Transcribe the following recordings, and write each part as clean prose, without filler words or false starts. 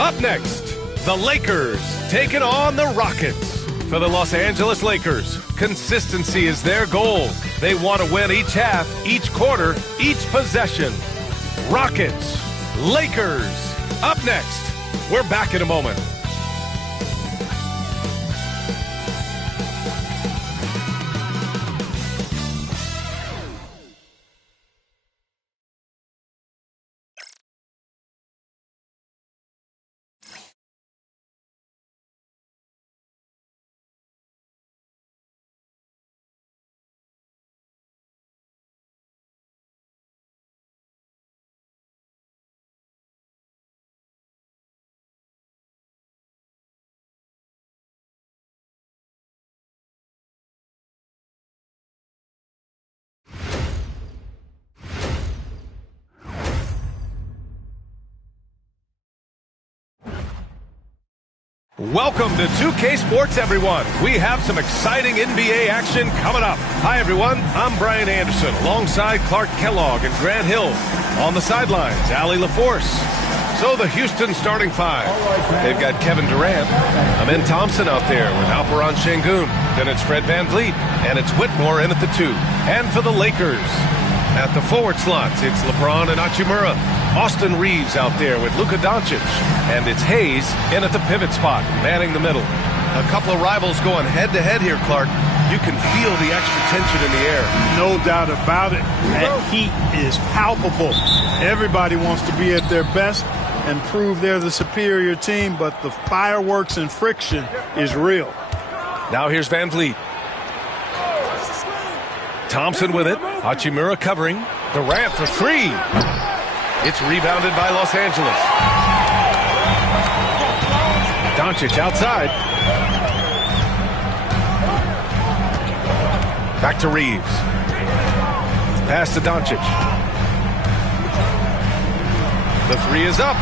Up next, the Lakers taking on the Rockets. For the Los Angeles Lakers, consistency is their goal. They want to win each half, each quarter, each possession. Rockets, Lakers. Up next, we're back in a moment. Welcome to 2K Sports, everyone. We have some exciting NBA action coming up. Hi, everyone. I'm Brian Anderson, alongside Clark Kellogg and Grant Hill. On the sidelines, Allie LaForce. So the Houston starting five. They've got Kevin Durant, Amen Thompson out there with Alperen Şengün. Then it's Fred VanVleet, and it's Whitmore in at the 2. And for the Lakers, at the forward slots, it's LeBron and Hachimura. Austin Reeves out there with Luka Doncic. And it's Hayes in at the pivot spot, manning the middle. A couple of rivals going head-to-head here, Clark. You can feel the extra tension in the air. No doubt about it. That heat is palpable. Everybody wants to be at their best and prove they're the superior team, but the fireworks and friction is real. Now here's VanVleet. Thompson with it. Hachimura covering. Durant for 3. It's rebounded by Los Angeles. Doncic outside. Back to Reeves. Pass to Doncic. The 3 is up.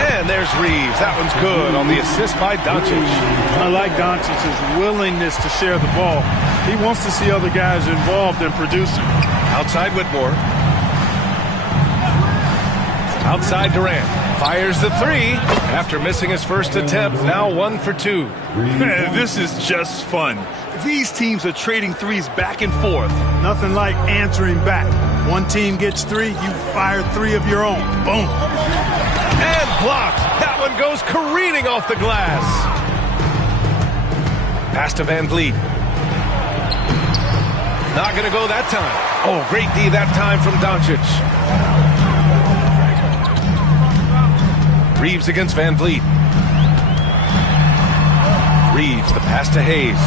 And there's Reeves. That one's good on the assist by Doncic. I like Doncic's willingness to share the ball. He wants to see other guys involved in producing. Outside Whitmore. Outside Durant. Fires the 3 after missing his first attempt. Now 1 for 2. Man, this is just fun. These teams are trading threes back and forth. Nothing like answering back. One team gets 3, you fire 3 of your own. Boom. And blocked. That one goes careening off the glass. Pass to VanVleet. Not going to go that time. Oh, great D that time from Doncic. Reeves against VanVleet. Reeves, the pass to Hayes.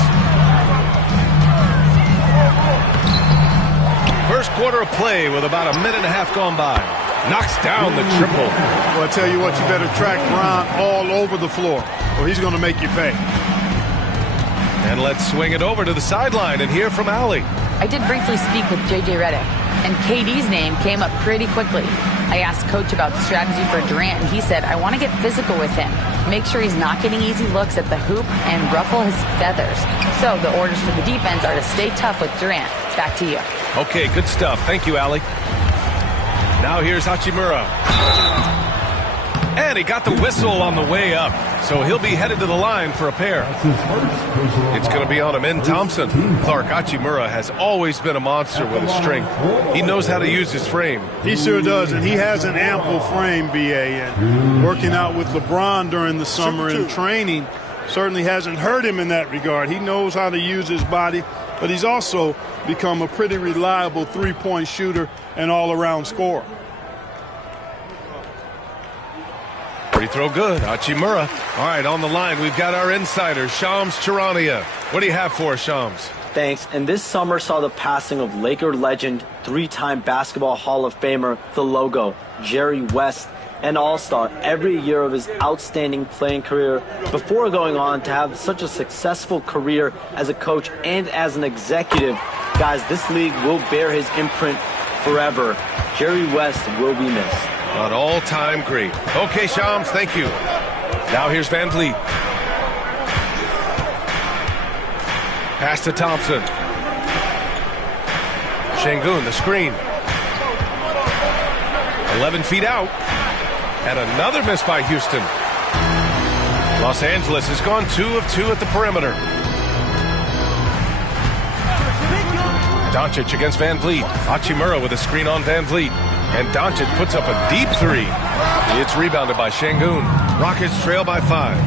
First quarter of play with about a minute and a half gone by. Knocks down the triple. Well, I tell you what, you better track Bron all over the floor, or he's going to make you pay. And let's swing it over to the sideline and hear from Allie. I did briefly speak with J.J. Redick, and KD's name came up pretty quickly. I asked Coach about strategy for Durant, and he said, I want to get physical with him, make sure he's not getting easy looks at the hoop, and ruffle his feathers. So the orders for the defense are to stay tough with Durant. Back to you. Okay, good stuff. Thank you, Allie. Now here's Hachimura. And he got the whistle on the way up, so he'll be headed to the line for a pair. It's going to be on Amen Thompson. Clark, Hachimura has always been a monster with his strength. He knows how to use his frame. He sure does, and he has an ample frame, B.A. And working out with LeBron during the summer and training certainly hasn't hurt him in that regard. He knows how to use his body, but he's also become a pretty reliable three-point shooter and all-around scorer. Free throw good. Hachimura. All right, on the line, we've got our insider, Shams Charania. What do you have for us, Shams? Thanks. And this summer saw the passing of Laker legend, 3-time Basketball Hall of Famer, the logo, Jerry West, an all-star every year of his outstanding playing career before going on to have such a successful career as a coach and as an executive. Guys, this league will bear his imprint forever. Jerry West will be missed. An all-time great. Okay, Shams, thank you. Now here's VanVleet. Pass to Thompson. Şengün, the screen. 11 feet out. And another miss by Houston. Los Angeles has gone 2 of 2 at the perimeter. Doncic against Van Vliet. Hachimura with a screen on Van Vliet. And Doncic puts up a deep three. It's rebounded by Şengün. Rockets trail by 5.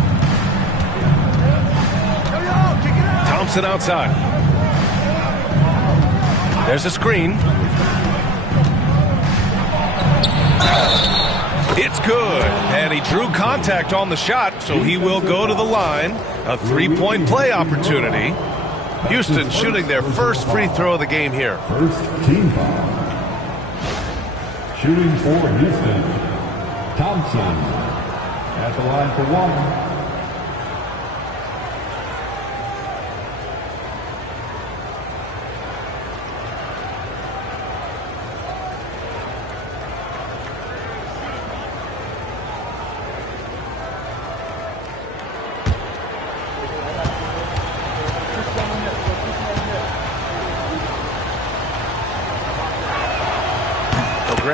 Thompson outside. There's a screen. It's good. And he drew contact on the shot, so he will go to the line. A three-point play opportunity. Houston shooting their first free throw of the game here. First team foul. Shooting for Houston, Thompson at the line for 1.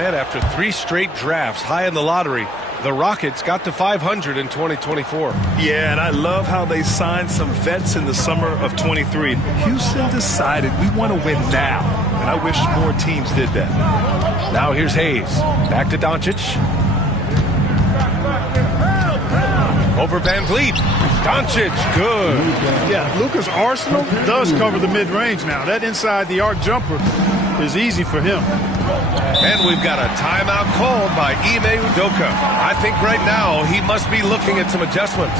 After 3 straight drafts high in the lottery, the Rockets got to 500 in 2024. Yeah, and I love how they signed some vets in the summer of 23. Houston decided we want to win now, and I wish more teams did that. Now here's Hayes. Back to Doncic. Over Van Vliet. Doncic, good. Yeah, Luka's arsenal does cover the mid-range now. That inside the arc jumper is easy for him. And we've got a timeout called by Ime Udoka. I think right now he must be looking at some adjustments.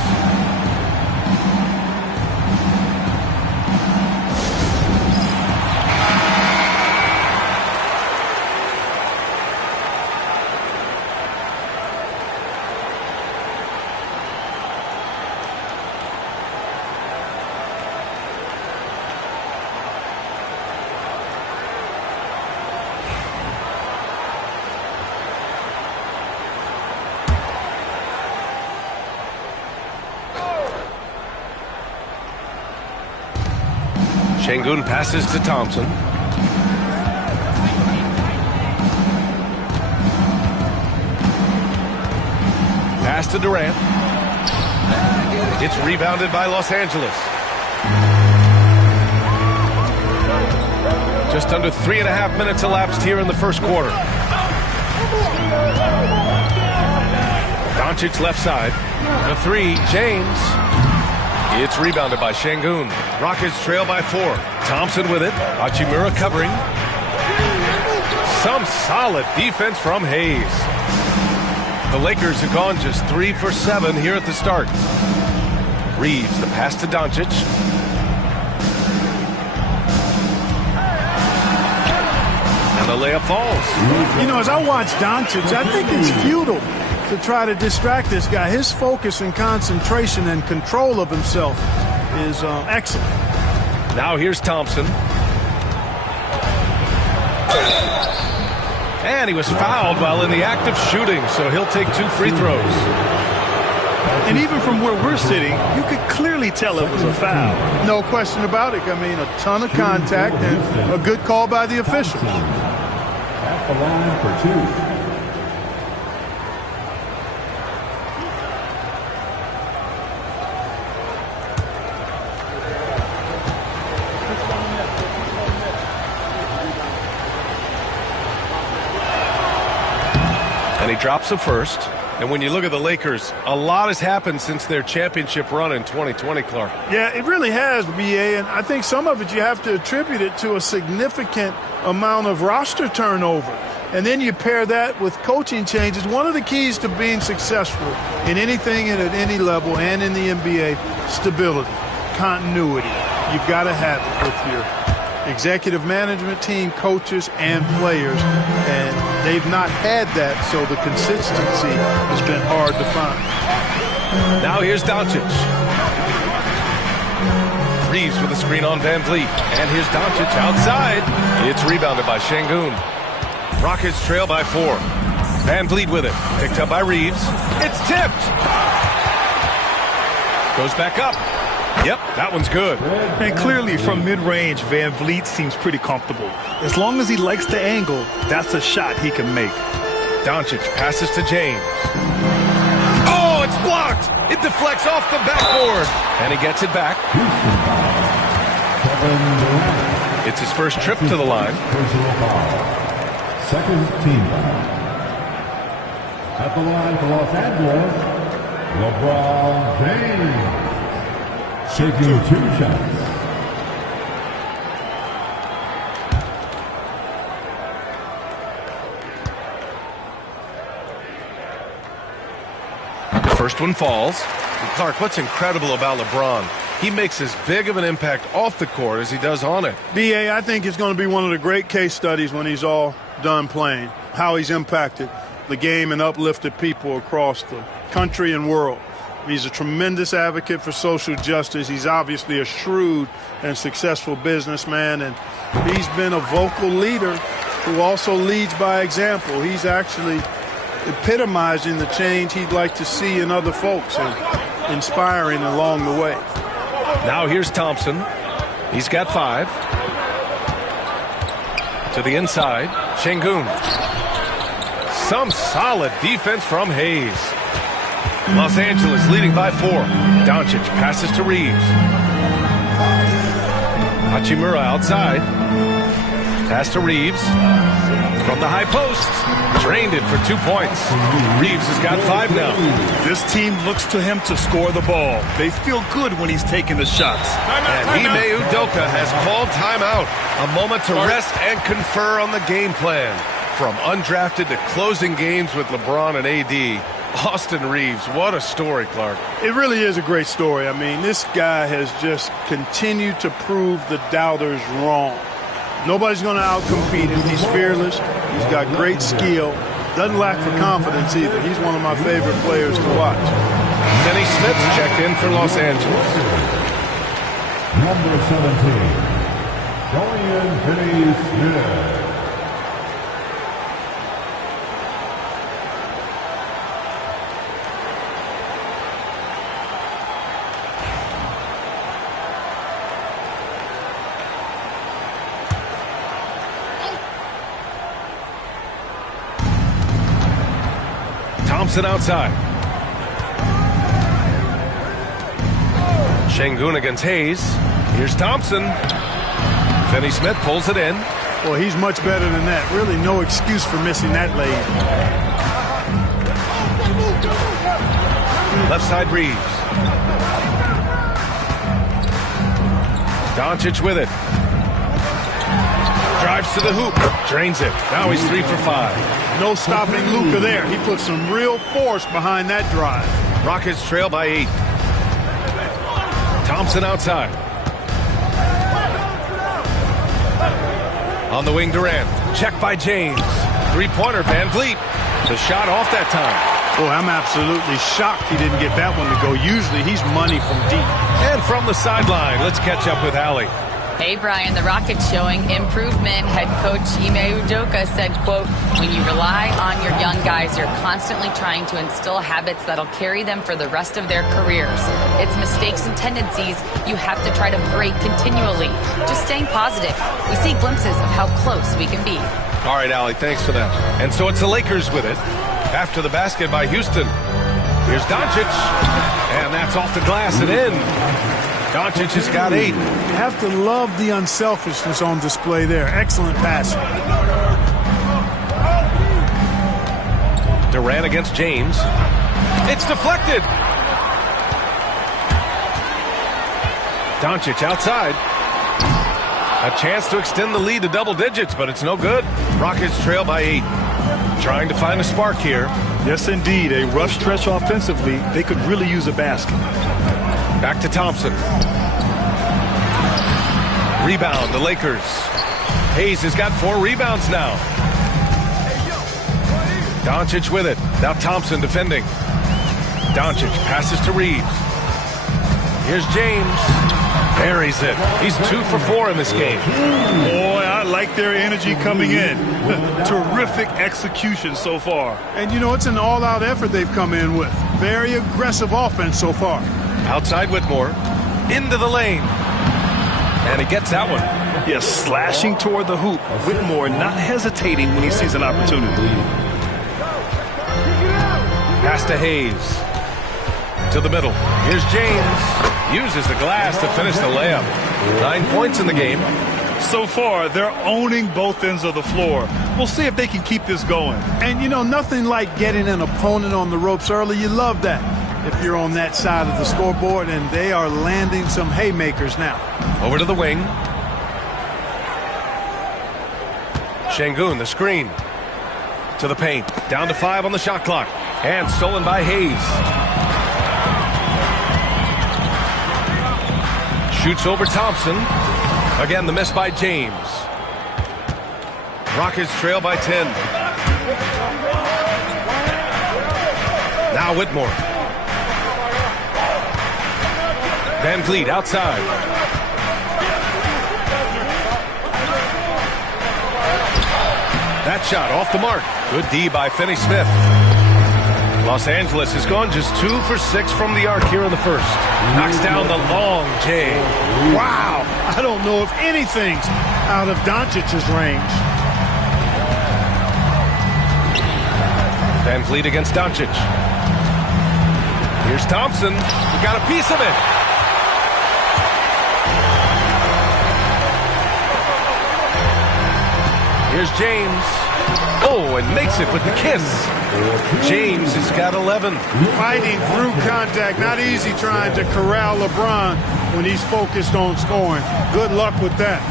Şengün passes to Thompson. Pass to Durant. It's rebounded by Los Angeles. Just under 3.5 minutes elapsed here in the first quarter. Doncic left side. The three, James. It's rebounded by Şengün. Rockets trail by 4. Thompson with it. Hachimura covering. Some solid defense from Hayes. The Lakers have gone just 3 for 7 here at the start. Reeves, the pass to Doncic. And the layup falls. You know, as I watch Doncic, I think it's futile to try to distract this guy. His focus and concentration and control of himself is excellent. Now here's Thompson. And he was fouled while in the act of shooting, so he'll take 2 free throws. And even from where we're sitting, you could clearly tell it was a foul. No question about it. I mean, a ton of contact and a good call by the officials. At the line for 2. And he drops the first. And when you look at the Lakers, a lot has happened since their championship run in 2020, Clark. Yeah, it really has, BA, and I think some of it you have to attribute it to a significant amount of roster turnover. And then you pair that with coaching changes. One of the keys to being successful in anything and at any level and in the NBA, stability, continuity. You've got to have it with your executive management team, coaches, and players. And they've not had that, so the consistency has been hard to find. Now here's Doncic. Reeves with a screen on Van Vliet. And here's Doncic outside. It's rebounded by Şengün. Rockets trail by 4. Van Vliet with it. Picked up by Reeves. It's tipped. Goes back up. Yep, that one's good. And clearly from mid-range, Van Vliet seems pretty comfortable. As long as he likes the angle, that's a shot he can make. Doncic passes to James. Oh, it's blocked. It deflects. deflects off the backboard, and he gets it back. It's his first trip to the line. Personal foul. Second team foul. At the line for Los Angeles, LeBron James. Shaking 2 shots. First one falls. And Clark, what's incredible about LeBron? He makes as big of an impact off the court as he does on it. B.A., I think it's going to be one of the great case studies when he's all done playing, how he's impacted the game and uplifted people across the country and world. He's a tremendous advocate for social justice. He's obviously a shrewd and successful businessman, and he's been a vocal leader who also leads by example. He's actually epitomizing the change he'd like to see in other folks and inspiring along the way. Now here's Thompson. He's got 5. To the inside, Şengün. Some solid defense from Hayes. Los Angeles leading by 4. Doncic passes to Reeves. Hachimura outside. Pass to Reeves. From the high post. Drained it for 2 points. Reeves has got 5 now. This team looks to him to score the ball. They feel good when he's taking the shots. And Ime Udoka has called timeout. A moment to rest and confer on the game plan. From undrafted to closing games with LeBron and AD. Austin Reeves, what a story, Clark. It really is a great story. I mean, this guy has just continued to prove the doubters wrong. Nobody's going to outcompete him. He's fearless. He's got great skill. Doesn't lack for confidence either. He's one of my favorite players to watch. Finney Smith checked in for Los Angeles. Number 17, going in, Finney Smith. Thompson outside. Şengün against Hayes. Here's Thompson. Finney Smith pulls it in. Well, he's much better than that. Really no excuse for missing that lane. Left side Reeves. Doncic with it. Drives to the hoop. Drains it. Now he's 3 for 5. No stopping Luka there. He put some real force behind that drive. Rockets trail by 8. Thompson outside. On the wing, Durant. Check by James. 3-pointer, Van Vliet. The shot off that time. Boy, I'm absolutely shocked he didn't get that one to go. Usually he's money from deep. And from the sideline, let's catch up with Allie. Hey, Brian, the Rockets showing improvement. Head coach Ime Udoka said, quote, when you rely on your young guys, you're constantly trying to instill habits that'll carry them for the rest of their careers. It's mistakes and tendencies you have to try to break continually. Just staying positive. We see glimpses of how close we can be. All right, Allie, thanks for that. And so it's the Lakers with it. After the basket by Houston. Here's Doncic. And that's off the glass and in. Doncic has got 8. You have to love the unselfishness on display there. Excellent passing. Durant against James. It's deflected. Doncic outside. A chance to extend the lead to double digits, but it's no good. Rockets trail by 8. Trying to find a spark here. Yes, indeed. A rough stretch offensively. They could really use a basket. Back to Thompson. Rebound, the Lakers. Hayes has got 4 rebounds now. Doncic with it. Now Thompson defending. Doncic passes to Reeves. Here's James. Buries it. He's 2 for 4 in this game. Boy, I like their energy coming in. Terrific execution so far. And, you know, it's an all-out effort they've come in with. Very aggressive offense so far. Outside Whitmore. Into the lane. And he gets that one. Yes, slashing toward the hoop. Whitmore not hesitating when he sees an opportunity. Pass to Hayes. To the middle. Here's James. Uses the glass to finish the layup. 9 points in the game. So far, they're owning both ends of the floor. We'll see if they can keep this going. And, you know, nothing like getting an opponent on the ropes early. You love that if you're on that side of the scoreboard, and they are landing some haymakers now. Over to the wing. Şengün, the screen. To the paint. Down to 5 on the shot clock. And stolen by Hayes. Shoots over Thompson. Again, the miss by James. Rockets trail by 10. Now Whitmore. Van Vliet outside. That shot off the mark. Good D by Finney-Smith. Los Angeles has gone just 2 for 6 from the arc here in the first. Knocks down the long J. Wow. I don't know if anything's out of Doncic's range. Van Vliet against Doncic. Here's Thompson. He got a piece of it. Here's James. Oh, and makes it with the kiss. James has got 11. Fighting through contact. Not easy trying to corral LeBron when he's focused on scoring. Good luck with that.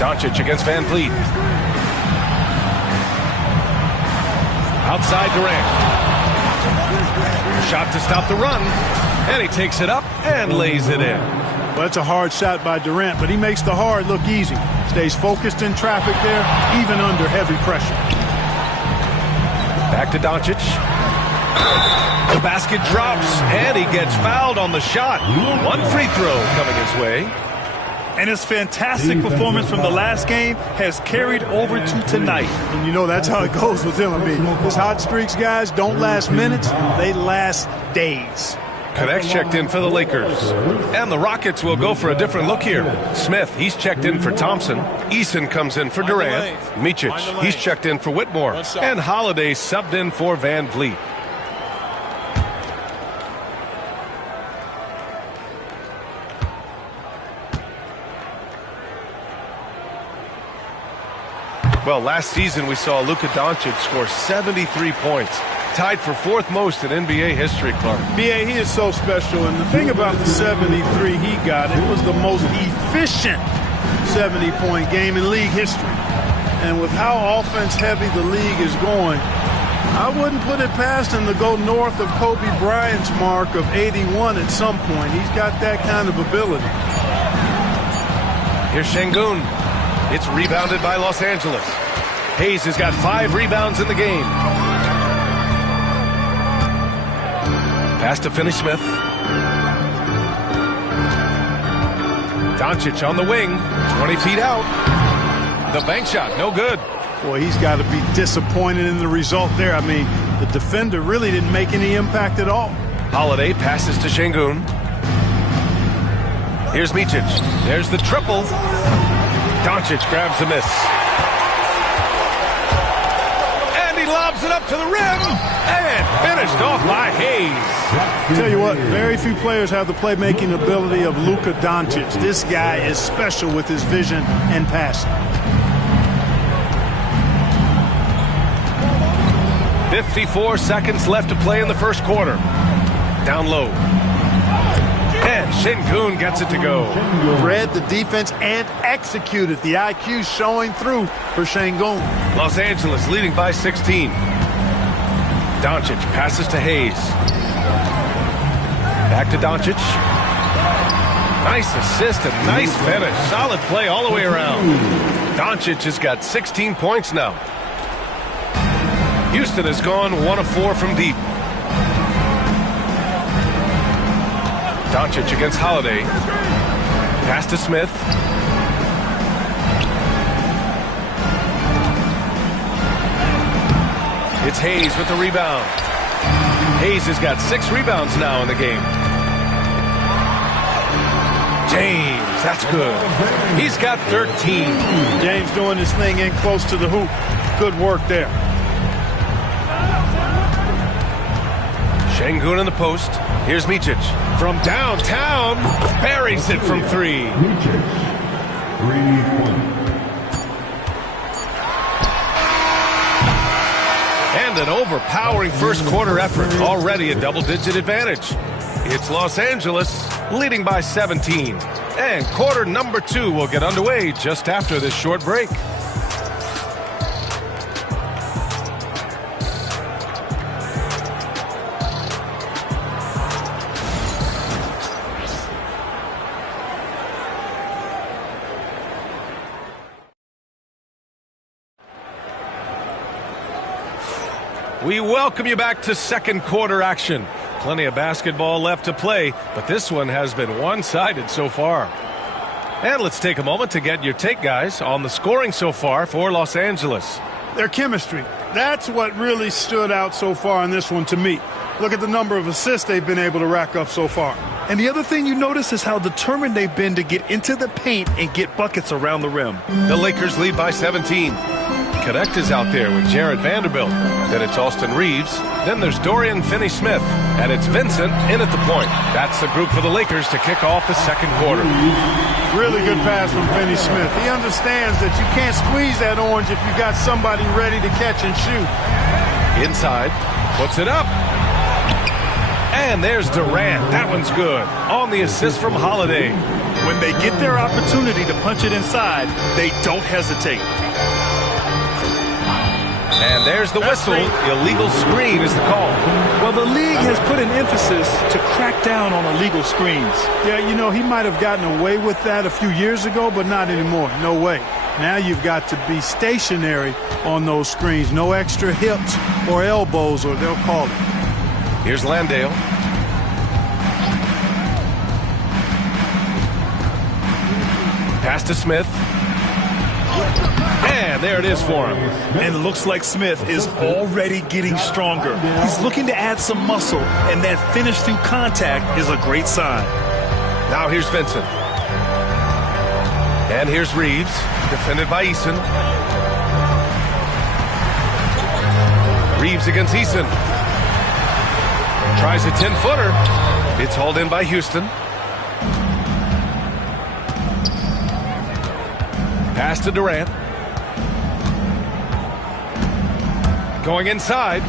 Doncic against Van Vliet. Outside Durant. Shot to stop the run. And he takes it up and lays it in. Well, that's a hard shot by Durant, but he makes the hard look easy. Stays focused in traffic there, even under heavy pressure. Back to Doncic. The basket drops, and he gets fouled on the shot. 1 free throw coming his way. And his fantastic performance from the last game has carried over to tonight. And you know that's how it goes with him. I mean, his hot streaks, guys, don't last minutes. They last days. Connects checked in for the Lakers. And the Rockets will go for a different look here. Smith, he's checked in for Thompson. Eason comes in for Durant. Micic, he's checked in for Whitmore. And Holiday subbed in for Van Vliet. Well, last season we saw Luka Doncic score 73 points. Tied for 4th most in NBA history, Clark. B.A., he is so special, and the thing about the 73 he got, it was the most efficient 70-point game in league history. And with how offense-heavy the league is going, I wouldn't put it past him to go north of Kobe Bryant's mark of 81 at some point. He's got that kind of ability. Here's Şengün. It's rebounded by Los Angeles. Hayes has got 5 rebounds in the game. Pass to Finney-Smith. Doncic on the wing. 20 feet out. The bank shot, no good. Boy, he's got to be disappointed in the result there. I mean, the defender really didn't make any impact at all. Holiday passes to Şengün. Here's Micic. There's the triple. Doncic grabs the miss. And he lobs it up to the rim. And finished off by Hayes. Tell you what, very few players have the playmaking ability of Luka Doncic. This guy is special with his vision and passing. 54 seconds left to play in the first quarter. Down low. And Şengün gets it to go. Read the defense and executed. The IQ showing through for Şengün. Los Angeles leading by 16. Doncic passes to Hayes. Back to Doncic. Nice assist and nice finish. Solid play all the way around. Doncic has got 16 points now. Houston has gone 1 of 4 from deep. Doncic against Holiday. Pass to Smith. It's Hayes with the rebound. Hayes has got 6 rebounds now in the game. James, that's good. He's got 13. James doing his thing in close to the hoop. Good work there. Şengün in the post. Here's Micic. From downtown, buries it from three. Micic, 3-point. And an overpowering first quarter effort. Already a double-digit advantage. It's Los Angeles leading by 17. And quarter number 2 will get underway just after this short break. We welcome you back to second quarter action. Plenty of basketball left to play, but this one has been one-sided so far. And let's take a moment to get your take, guys, on the scoring so far for Los Angeles. Their chemistry. That's what really stood out so far in this one to me. Look at the number of assists they've been able to rack up so far. And the other thing you notice is how determined they've been to get into the paint and get buckets around the rim. The Lakers lead by 17. Connect is out there with Jared Vanderbilt. Then it's Austin Reeves. Then there's Dorian Finney-Smith. And it's Vincent in at the point. That's the group for the Lakers to kick off the second quarter. Really good pass from Finney-Smith. He understands that you can't squeeze that orange if you got somebody ready to catch and shoot. Inside. Puts it up. And there's Durant. That one's good. On the assist from Holiday. When they get their opportunity to punch it inside, they don't hesitate. And there's the whistle. Illegal screen is the call. Well, the league has put an emphasis to crack down on illegal screens. Yeah, you know, he might have gotten away with that a few years ago, but not anymore. No way. Now you've got to be stationary on those screens. No extra hips or elbows, or they'll call it. Here's Landale. Pass to Smith. And there it is for him. And it looks like Smith is already getting stronger. He's looking to add some muscle, and that finish through contact is a great sign. Now here's Vincent. And here's Reeves, defended by Eason. Reeves against Eason. Tries a 10-footer. It's hauled in by Houston. Pass to Durant. Going inside.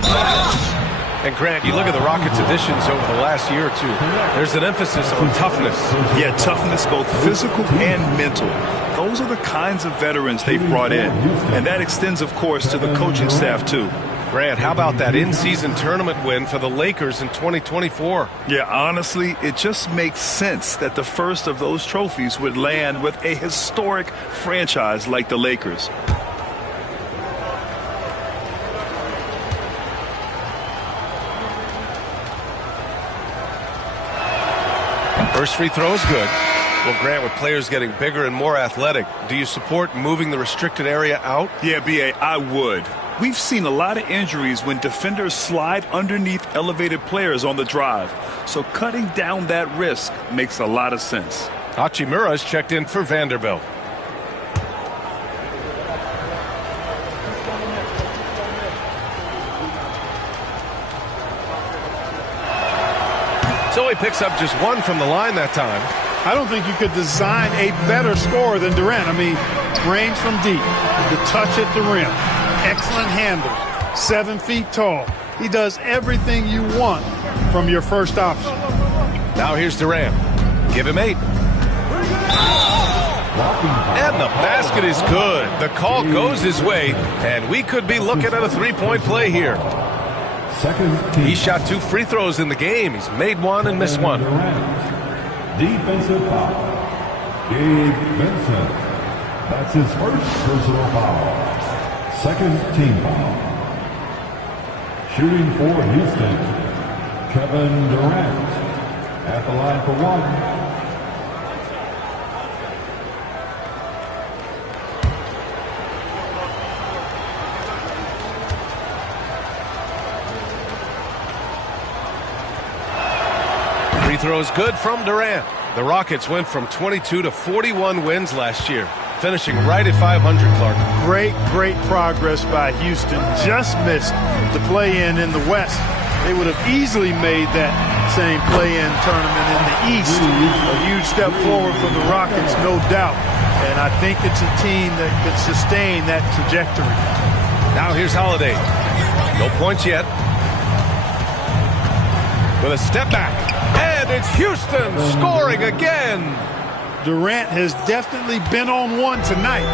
And Grant, you look at the Rockets' additions over the last year or two. There's an emphasis on toughness. Yeah, toughness, both physical and mental. Those are the kinds of veterans they've brought in. And that extends, of course, to the coaching staff, too. Grant, how about that in-season tournament win for the Lakers in 2024? Yeah, honestly, it just makes sense that the first of those trophies would land with a historic franchise like the Lakers. First free throw is good. Well, Grant, with players getting bigger and more athletic, do you support moving the restricted area out? Yeah, B.A., I would. We've seen a lot of injuries when defenders slide underneath elevated players on the drive. So cutting down that risk makes a lot of sense. Hachimura's checked in for Vanderbilt. So he picks up just one from the line that time. I don't think you could design a better scorer than Durant. I mean, range from deep, the touch at the rim, excellent handle, 7 feet tall. He does everything you want from your first option. Now here's Durant. Give him 8. And the basket is good. The call goes his way, and we could be looking at a three-point play here. He shot 2 free throws in the game. He's made 1 and missed 1. Defensive foul. Gabe Vincent. That's his first personal foul. Second team foul. Shooting for Houston, Kevin Durant. At the line for 1. Free throws good from Durant. The Rockets went from 22 to 41 wins last year, finishing right at 500, Clark. Great progress by Houston. Just missed the play-in the West. they would have easily made that same play-in tournament in the East. A huge step forward for the Rockets, no doubt. And I think it's a team that could sustain that trajectory. Now here's Holiday. No points yet. With a step back. And it's Houston scoring again. Durant has definitely been on one tonight,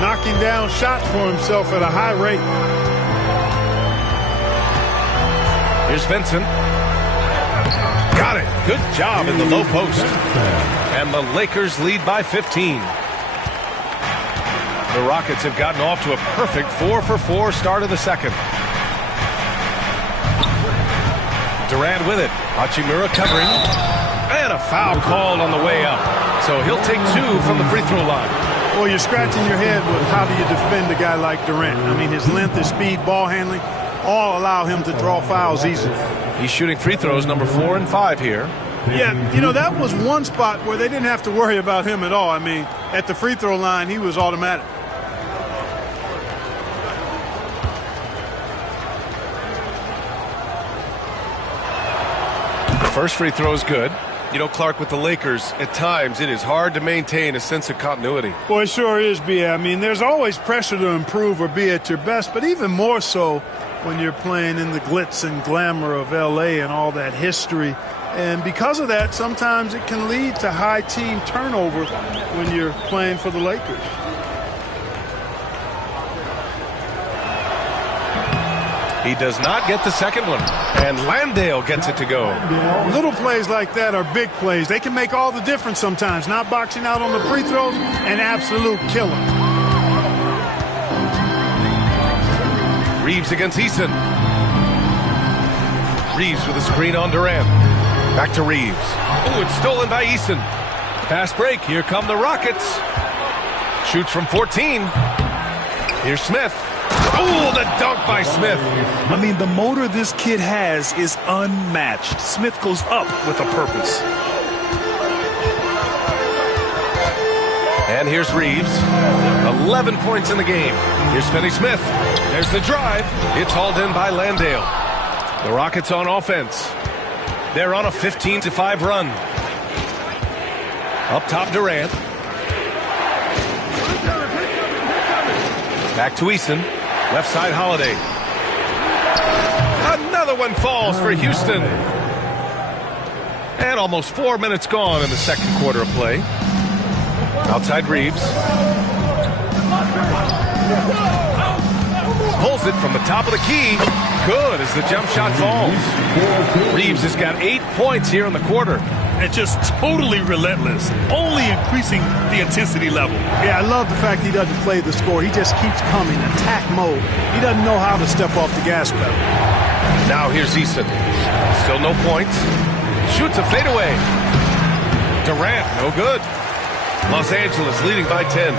knocking down shots for himself at a high rate. Here's Vincent. Got it. Good job in the low post. And the Lakers lead by 15. The Rockets have gotten off to a perfect 4-for-4 start of the second. Durant with it. Hachimura covering. And a foul called on the way up. So he'll take 2 from the free throw line. Well, you're scratching your head with how do you defend a guy like Durant? I mean, his length, his speed, ball handling, all allow him to draw fouls easily. He's shooting free throws number 4 and 5 here. Yeah, you know, that was one spot where they didn't have to worry about him at all. I mean, at the free throw line, he was automatic. First free throw is good. You know, Clark, with the Lakers, at times it is hard to maintain a sense of continuity. Well, it sure is, B.A. I mean, there's always pressure to improve or be at your best, but even more so when you're playing in the glitz and glamour of L.A. and all that history. And because of that, sometimes it can lead to high team turnover when you're playing for the Lakers. He does not get the second one, and Landale gets it to go. Little plays like that are big plays. They can make all the difference sometimes. Not boxing out on the free throws, an absolute killer. Reeves against Eason. Reeves with a screen on Durant. Back to Reeves. Oh, it's stolen by Eason. Fast break. Here come the Rockets. Shoots from 14. Here's Smith. Oh, the dunk by Smith. I mean, the motor this kid has is unmatched. Smith goes up with a purpose. And here's Reeves. 11 points in the game. Here's Finney Smith. There's the drive. It's hauled in by Landale. The Rockets on offense. They're on a 15-5 run. Up top, Durant. Back to Eason. Left side, Holiday. Another one falls for Houston. And almost 4 minutes gone in the second quarter of play. Outside Reeves. Pulls it from the top of the key. Good as the jump shot falls. Reeves has got 8 points here in the quarter. And just totally relentless, only increasing the intensity level. Yeah, I love the fact he doesn't play the score. He just keeps coming, attack mode. He doesn't know how to step off the gas pedal. Now here's Eason. Still no points. Shoots a fadeaway. Durant, no good. Los Angeles leading by 10.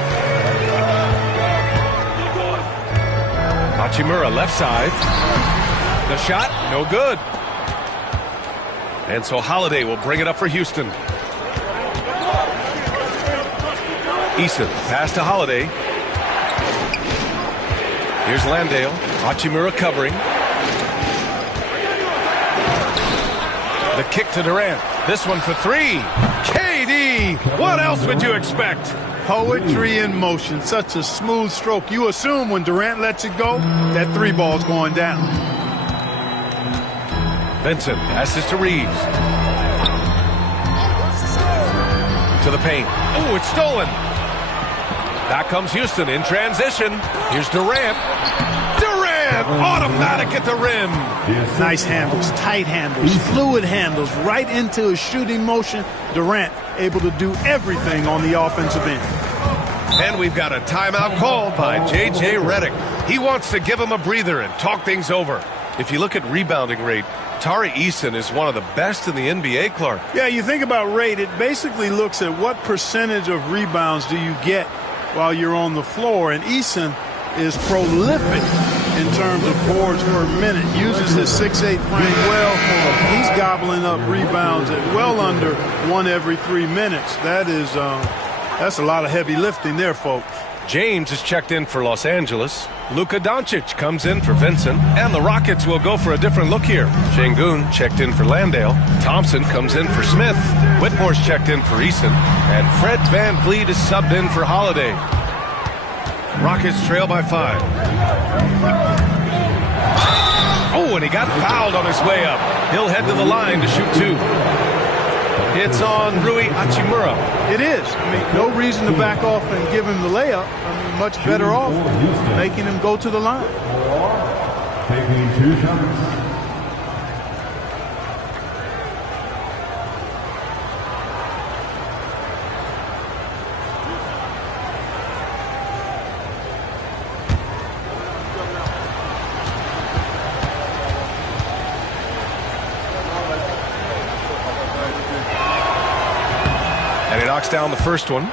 Hachimura left side. The shot, no good. And so Holiday will bring it up for Houston. Eason, pass to Holiday. Here's Landale. Hachimura covering. The kick to Durant. This one for 3. KD! What else would you expect? Poetry in motion. Such a smooth stroke. You assume when Durant lets it go, that 3 ball's going down. Vincent passes to Reeves. To the paint. Oh, it's stolen. Back comes Houston in transition. Here's Durant. Durant! Automatic at the rim. Nice handles, tight handles, fluid handles, right into his shooting motion. Durant able to do everything on the offensive end. And we've got a timeout called by J.J. Redick. He wants to give him a breather and talk things over. If you look at rebounding rate, Tari Eason is one of the best in the NBA, Clark. Yeah, you think about rate, it basically looks at what percentage of rebounds do you get while you're on the floor. And Eason is prolific in terms of boards per minute. Uses his 6'8" frame well. He's gobbling up rebounds at well under 1 every 3 minutes. That's a lot of heavy lifting there, folks. James is checked in for Los Angeles. Luka Doncic comes in for Vincent. And the Rockets will go for a different look here. Şengün checked in for Landale. Thompson comes in for Smith. Whitmore's checked in for Eason. And Fred VanVleet is subbed in for Holiday. Rockets trail by 5. Oh, and he got fouled on his way up. He'll head to the line to shoot 2. It's on Rui Hachimura. It is. I mean, no reason to back off and give him the layup. I mean, much better off making him go to the line. Taking 2 shots. And he knocks down the first one.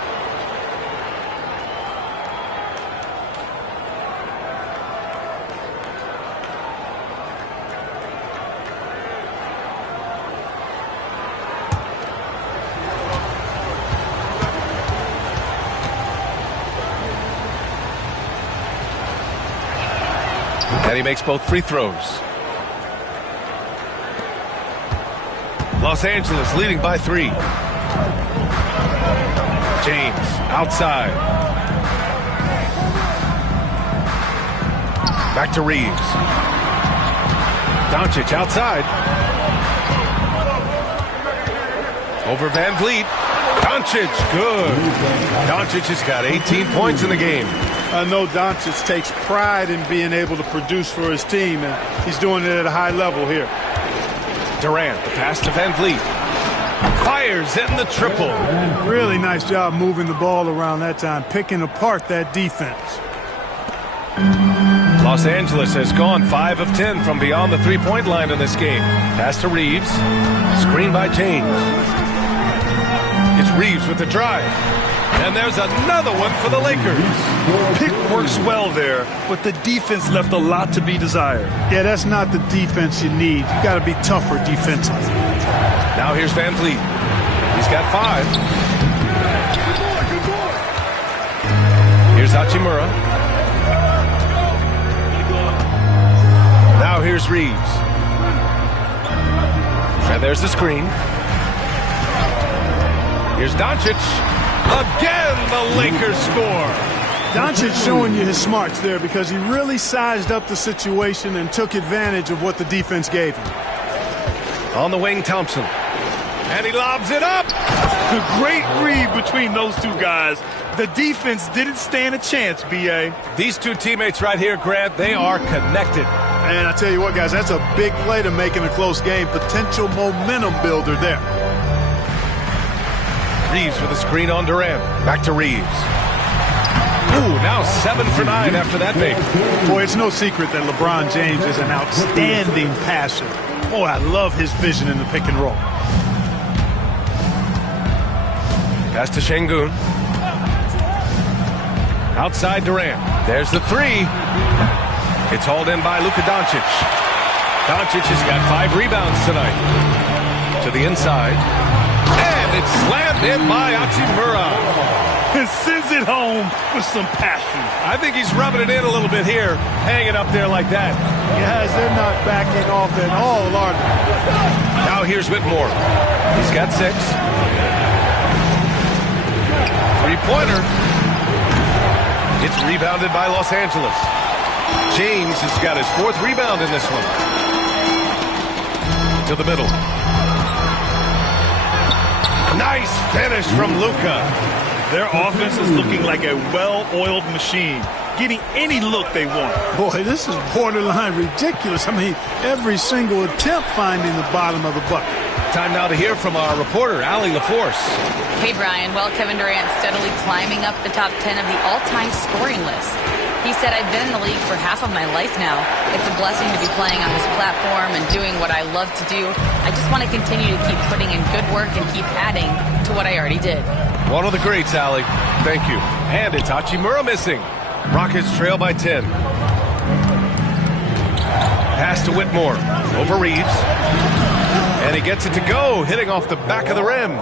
And he makes both free throws. Los Angeles leading by 3. James outside. Back to Reeves. Doncic outside. Over VanVleet. Doncic, good. Doncic has got 18 points in the game. I know Doncic takes pride in being able to produce for his team, and he's doing it at a high level here. Durant, the pass to VanVleet. Fires in the triple. Really nice job moving the ball around that time, picking apart that defense. Los Angeles has gone 5 of 10 from beyond the three-point line in this game. Pass to Reeves. Screen by James. It's Reeves with the drive. And there's another one for the Lakers. Pick works well there, but the defense left a lot to be desired. Yeah, that's not the defense you need. You got to be tougher defensively. Now here's VanVleet. He's got 5. Here's Hachimura. Now here's Reeves. And there's the screen. Here's Doncic. Again, the Lakers score. Doncic showing you his smarts there because he really sized up the situation and took advantage of what the defense gave him. On the wing, Thompson. And he lobs it up. A great read between those two guys. The defense didn't stand a chance, B.A. These two teammates right here, Grant, they are connected. And I tell you what, guys, that's a big play to make in a close game. Potential momentum builder there. Reeves with a screen on Durant. Back to Reeves. Ooh, now 7 for 9 after that make. Boy, it's no secret that LeBron James is an outstanding passer. Boy, I love his vision in the pick and roll. Pass to Şengün. Outside Durant. There's the 3. It's hauled in by Luka Doncic. Doncic has got 5 rebounds tonight. To the inside. And it's slammed in by Hachimura. And sends it home with some passion. I think he's rubbing it in a little bit here, hanging up there like that. Guys, they're not backing off at all, are they? Now here's Whitmore. He's got 6. Three-pointer. It's rebounded by Los Angeles. James has got his 4th rebound in this one. To the middle. Nice finish from Luka. Their offense is looking like a well-oiled machine, getting any look they want. Boy, this is borderline ridiculous. I mean, every single attempt finding the bottom of the bucket. Time now to hear from our reporter, Allie LaForce. Hey, Brian. Well, Kevin Durant steadily climbing up the top 10 of the all-time scoring list. He said, I've been in the league for half of my life now. It's a blessing to be playing on this platform and doing what I love to do. I just want to continue to keep putting in good work and keep adding to what I already did. One of the greats, Allie. Thank you. And it's Hachimura missing. Rockets trail by 10. Pass to Whitmore. Over Reeves. And he gets it to go, hitting off the back of the rim.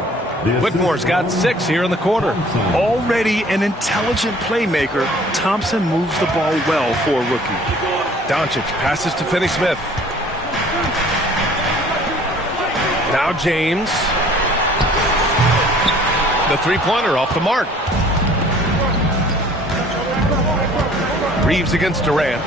Whitmore's got 6 here in the quarter. Already an intelligent playmaker, Thompson moves the ball well for a rookie. Doncic passes to Finney-Smith. Now James. The three-pointer off the mark. Reeves against Durant.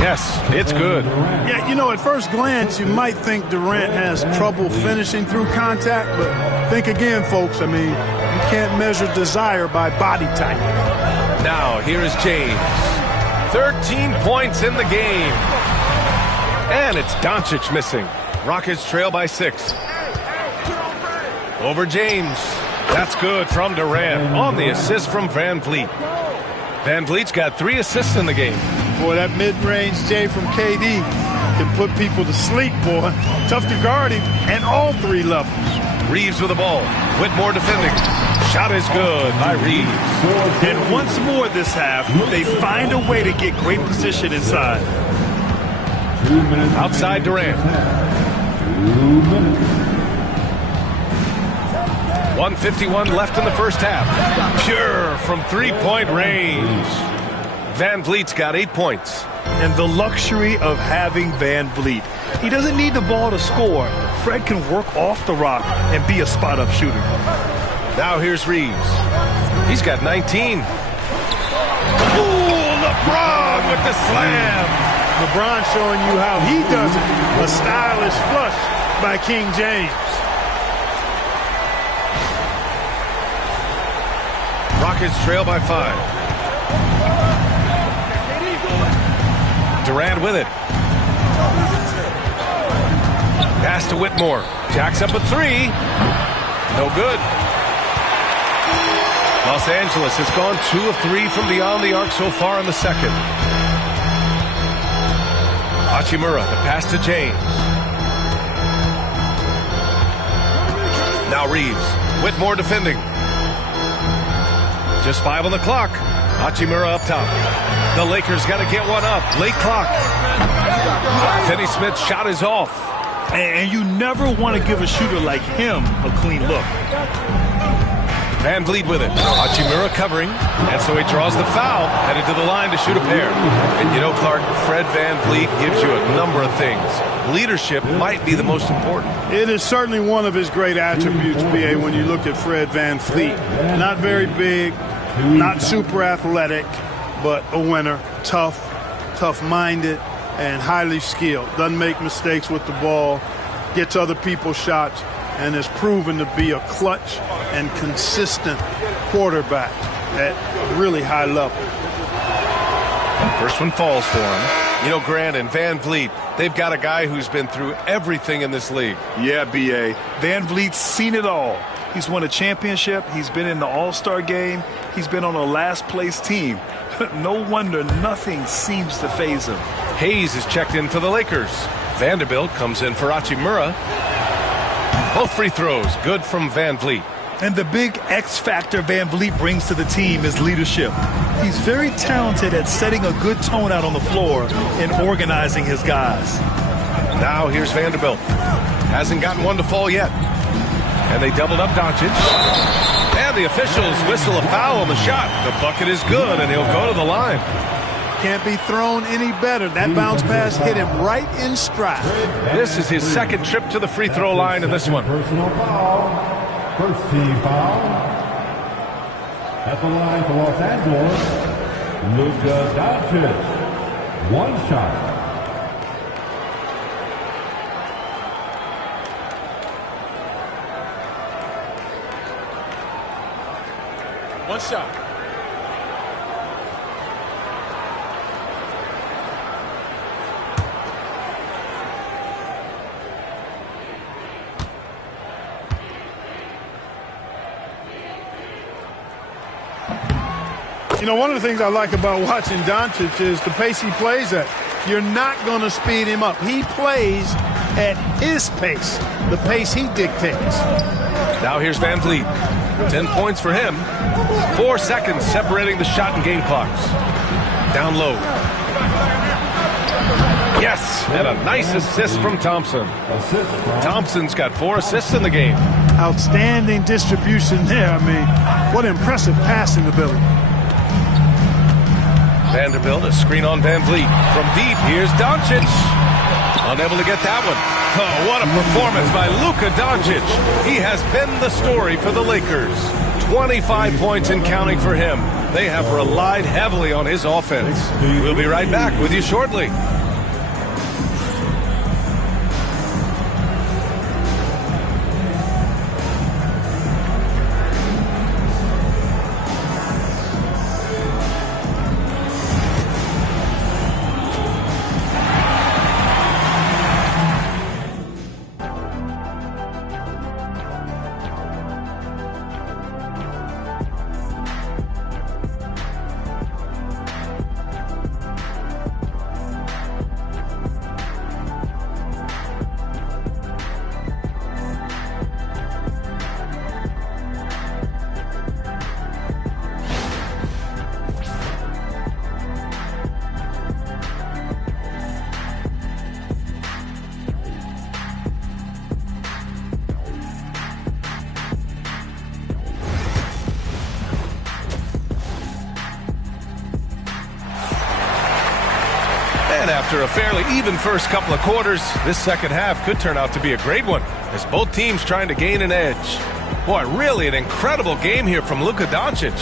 Yes, it's good. Yeah, you know, at first glance, you might think Durant has trouble finishing through contact, but think again, folks. I mean, you can't measure desire by body type. Now, here is James. 13 points in the game. And it's Doncic missing. Rockets trail by 6. Over James. That's good from Durant on the assist from Van Vliet. Van Vliet's got 3 assists in the game. Boy, that mid-range J from KD can put people to sleep, boy. Tough to guard him at all 3 levels. Reeves with the ball. Whitmore defending. Shot is good by Reeves. And once more this half, they find a way to get great position inside. Outside Durant. 1:51 left in the first half. Pure from three-point range. Van Vliet's got 8 points. And the luxury of having Van Vliet. He doesn't need the ball to score. Fred can work off the rock and be a spot-up shooter. Now here's Reeves. He's got 19. Ooh, LeBron with the slam. LeBron showing you how he does it. A stylish flush by King James. Rockets trail by 5. Durant with it. Pass to Whitmore. Jacks up a 3. No good. Los Angeles has gone 2 of 3 from beyond the arc so far in the second. Hachimura, the pass to James. Now Reeves. Whitmore defending. Just 5 on the clock. Hachimura up top. The Lakers got to get one up. Late clock. Finney-Smith's shot is off. And you never want to give a shooter like him a clean look. Van Vliet with it. Hachimura covering. And so he draws the foul. Headed to the line to shoot a pair. And you know, Clark, Fred Van Vliet gives you a number of things. Leadership might be the most important. It is certainly one of his great attributes, B.A., when you look at Fred Van Vliet. Not very big, not super athletic, but a winner. Tough-minded, and highly skilled. Doesn't make mistakes with the ball, gets other people's shots, and has proven to be a clutch and consistent quarterback at really high level. First one falls for him. You know, Grant and Van Vliet, they've got a guy who's been through everything in this league. Yeah, B.A. Van Vliet's seen it all. He's won a championship. He's been in the All-Star game. He's been on a last-place team. No wonder nothing seems to faze him. Hayes is checked in for the Lakers. Vanderbilt comes in for Hachimura. Both free throws good from Van Vliet. And the big X factor Van Vliet brings to the team is leadership. He's very talented at setting a good tone out on the floor and organizing his guys. Now here's Vanderbilt. Hasn't gotten one to fall yet. And they doubled up Doncic. And the officials whistle a foul on the shot. The bucket is good, and he'll go to the line. Can't be thrown any better. That bounce pass hit him right in stride. This is his second trip to the free throw line in this one. Personal foul. First team foul. At the line for Los Angeles, Luka Doncic. One shot. One shot. You know, one of the things I like about watching Doncic is the pace he plays at. You're not going to speed him up. He plays at his pace, the pace he dictates. Now here's Van Vliet. 10 points for him. 4 seconds separating the shot and game clocks. Down low. Yes, and a nice assist from Thompson. Thompson's got 4 assists in the game. Outstanding distribution there. I mean, what impressive passing ability. Vanderbilt, a screen on Van Vliet. From deep, here's Doncic. Unable to get that one. Oh, what a performance by Luka Doncic. He has been the story for the Lakers. 25 points and counting for him. They have relied heavily on his offense. We'll be right back with you shortly. After a fairly even first couple of quarters, this second half could turn out to be a great one, as both teams trying to gain an edge. Boy, really an incredible game here from Luka Doncic.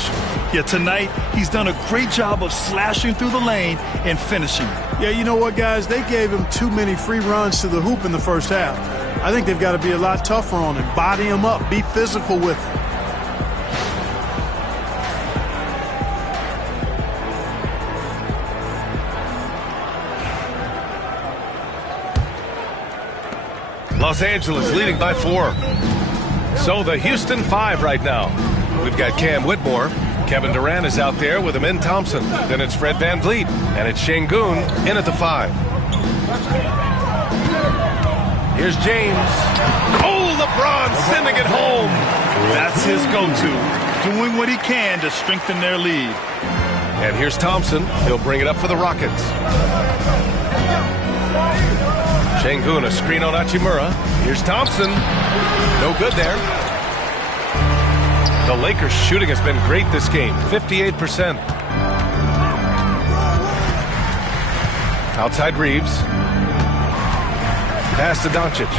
Yeah, tonight he's done a great job of slashing through the lane and finishing. Yeah, you know what, guys? They gave him too many free runs to the hoop in the first half. I think they've got to be a lot tougher on him, body him up, be physical with him. Los Angeles leading by 4. So the Houston 5 right now. We've got Cam Whitmore. Kevin Durant is out there with Amin Thompson. Then it's Fred VanVleet. And it's Şengün in at the 5. Here's James. Oh, LeBron sending it home. That's his go-to. Doing what he can to strengthen their lead. And here's Thompson. He'll bring it up for the Rockets. Şengün, a screen on Hachimura. Here's Thompson. No good there. The Lakers' shooting has been great this game, 58%. Outside Reeves. Pass to Doncic.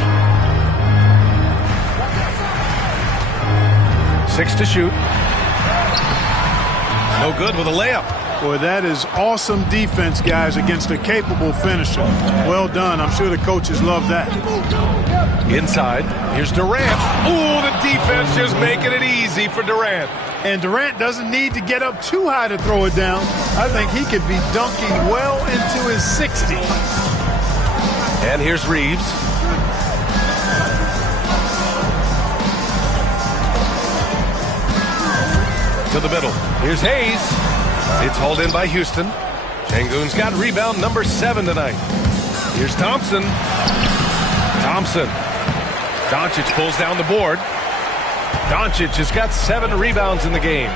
6 to shoot. No good with a layup. Boy, that is awesome defense, guys, against a capable finisher. Well done. I'm sure the coaches love that. Inside, here's Durant. Ooh, the defense just making it easy for Durant. And Durant doesn't need to get up too high to throw it down. I think he could be dunking well into his 60s. And here's Reeves. To the middle. Here's Hayes. It's hauled in by Houston. Şengün's got rebound number 7 tonight. Here's Thompson. Thompson. Doncic pulls down the board. Doncic has got 7 rebounds in the game.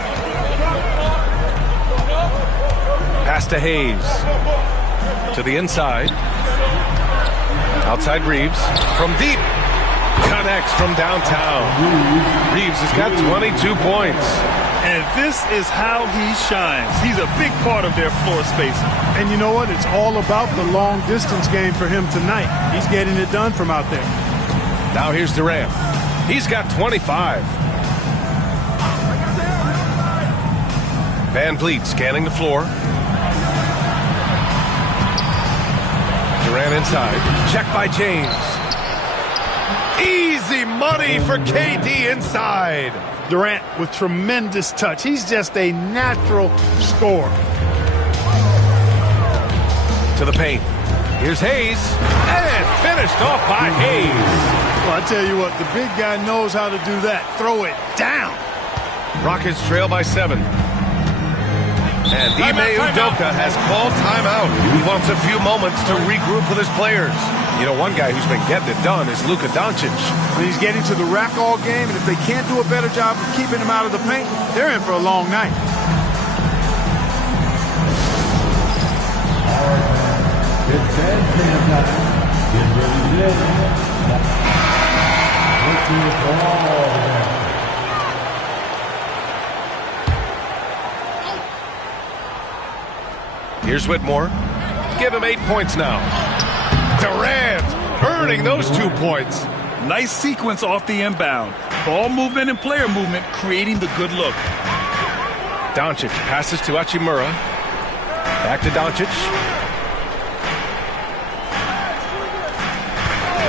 Pass to Hayes. To the inside. Outside Reeves. From deep. Connects from downtown. Reeves has got 22 points. And this is how he shines. He's a big part of their floor spacing. And you know what? It's all about the long distance game for him tonight. He's getting it done from out there. Now here's Durant. He's got 25. VanVleet scanning the floor. Durant inside. Check by James. Easy money for KD inside. Durant with tremendous touch. He's just a natural scorer. To the paint. Here's Hayes. And finished off by Hayes. Well, I tell you what, the big guy knows how to do that. Throw it down. Rockets trail by 7. And Ime Udoka has called timeout. He wants a few moments to regroup with his players. You know, one guy who's been getting it done is Luka Doncic. He's getting to the rack all game, and if they can't do a better job of keeping him out of the paint, they're in for a long night. It's handstand time. Get ready to hit. Let's see it all there. Here's Whitmore. Give him 8 points now. Durant earning those 2 points. Nice sequence off the inbound. Ball movement and player movement creating the good look. Doncic passes to Hachimura. Back to Doncic.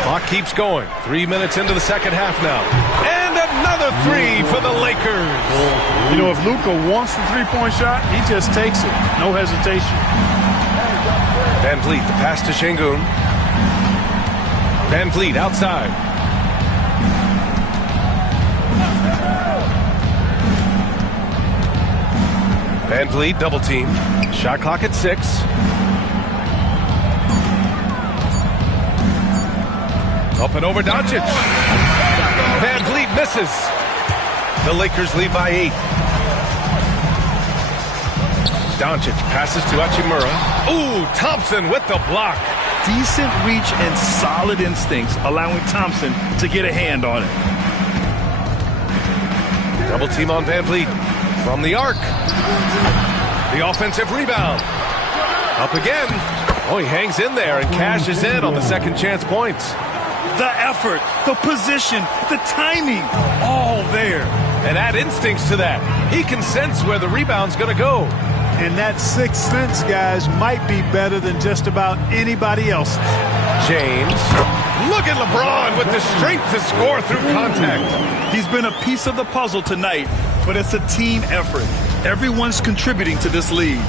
Clock keeps going. 3 minutes into the second half now. And another three for the Lakers. You know, if Luka wants the three-point shot, he just takes it. No hesitation. Van Vliet, the pass to Şengün. Van Vliet outside. Van Vliet double team. Shot clock at 6. Up and over Doncic. Van Vliet misses. The Lakers lead by 8. Doncic passes to Hachimura. Ooh, Thompson with the block. Decent reach and solid instincts, allowing Thompson to get a hand on it. Double team on Van Vliet. From the arc. The offensive rebound. Up again. Oh, he hangs in there and cashes in on the second chance points. The effort, the position, the timing, all there. And add instincts to that. He can sense where the rebound's going to go. And that sixth sense, guys, might be better than just about anybody else. James. Look at LeBron with the strength to score through contact. He's been a piece of the puzzle tonight, but it's a team effort. Everyone's contributing to this lead.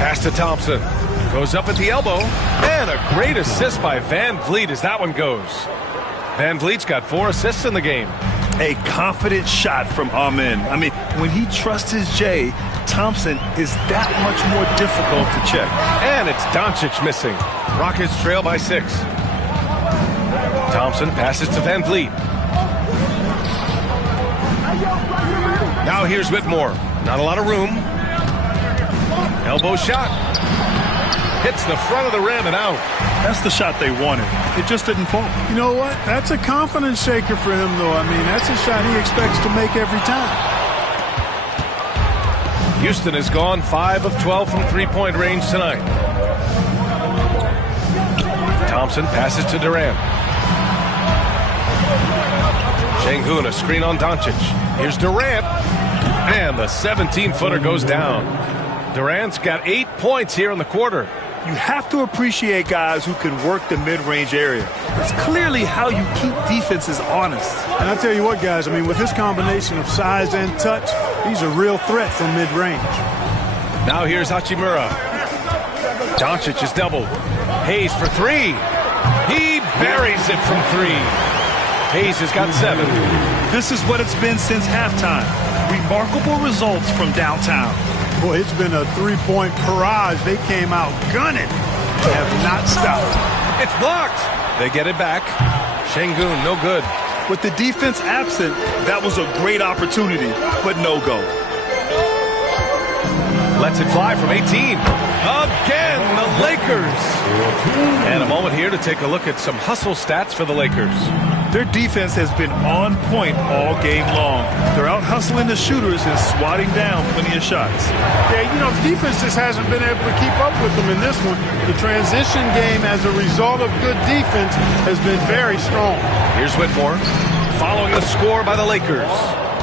Pass to Thompson. Goes up at the elbow. And a great assist by Van Vliet as that one goes. Van Vliet's got 4 assists in the game. A confident shot from Amen. I mean, when he trusts his J, Thompson is that much more difficult to check. And it's Doncic missing. Rockets trail by 6. Thompson passes to Van Vliet. Now here's Whitmore. Not a lot of room. Elbow shot. Hits the front of the rim and out. That's the shot they wanted. It just didn't fall. You know what? That's a confidence shaker for him, though. I mean, that's a shot he expects to make every time. Houston has gone 5 of 12 from three-point range tonight. Thompson passes to Durant. Şengün, a screen on Doncic. Here's Durant. And the 17-footer goes down. Durant's got 8 points here in the quarter. You have to appreciate guys who can work the mid-range area. It's clearly how you keep defenses honest. And I tell you what, guys, I mean, with his combination of size and touch, he's a real threat from mid-range. Now here's Hachimura. Doncic is doubled. Hayes for 3. He buries it from 3. Hayes has got 7. This is what it's been since halftime. Remarkable results from downtown. Boy, it's been a three-point barrage. They came out gunning and have not stopped. It's blocked. They get it back. Şengün, no good. With the defense absent, that was a great opportunity, but no go. Lets it fly from 18. Again, the Lakers. And a moment here to take a look at some hustle stats for the Lakers. Their defense has been on point all game long. They're out hustling the shooters and swatting down plenty of shots. Yeah, you know, the defense just hasn't been able to keep up with them in this one. The transition game as a result of good defense has been very strong. Here's Whitmore, following the score by the Lakers.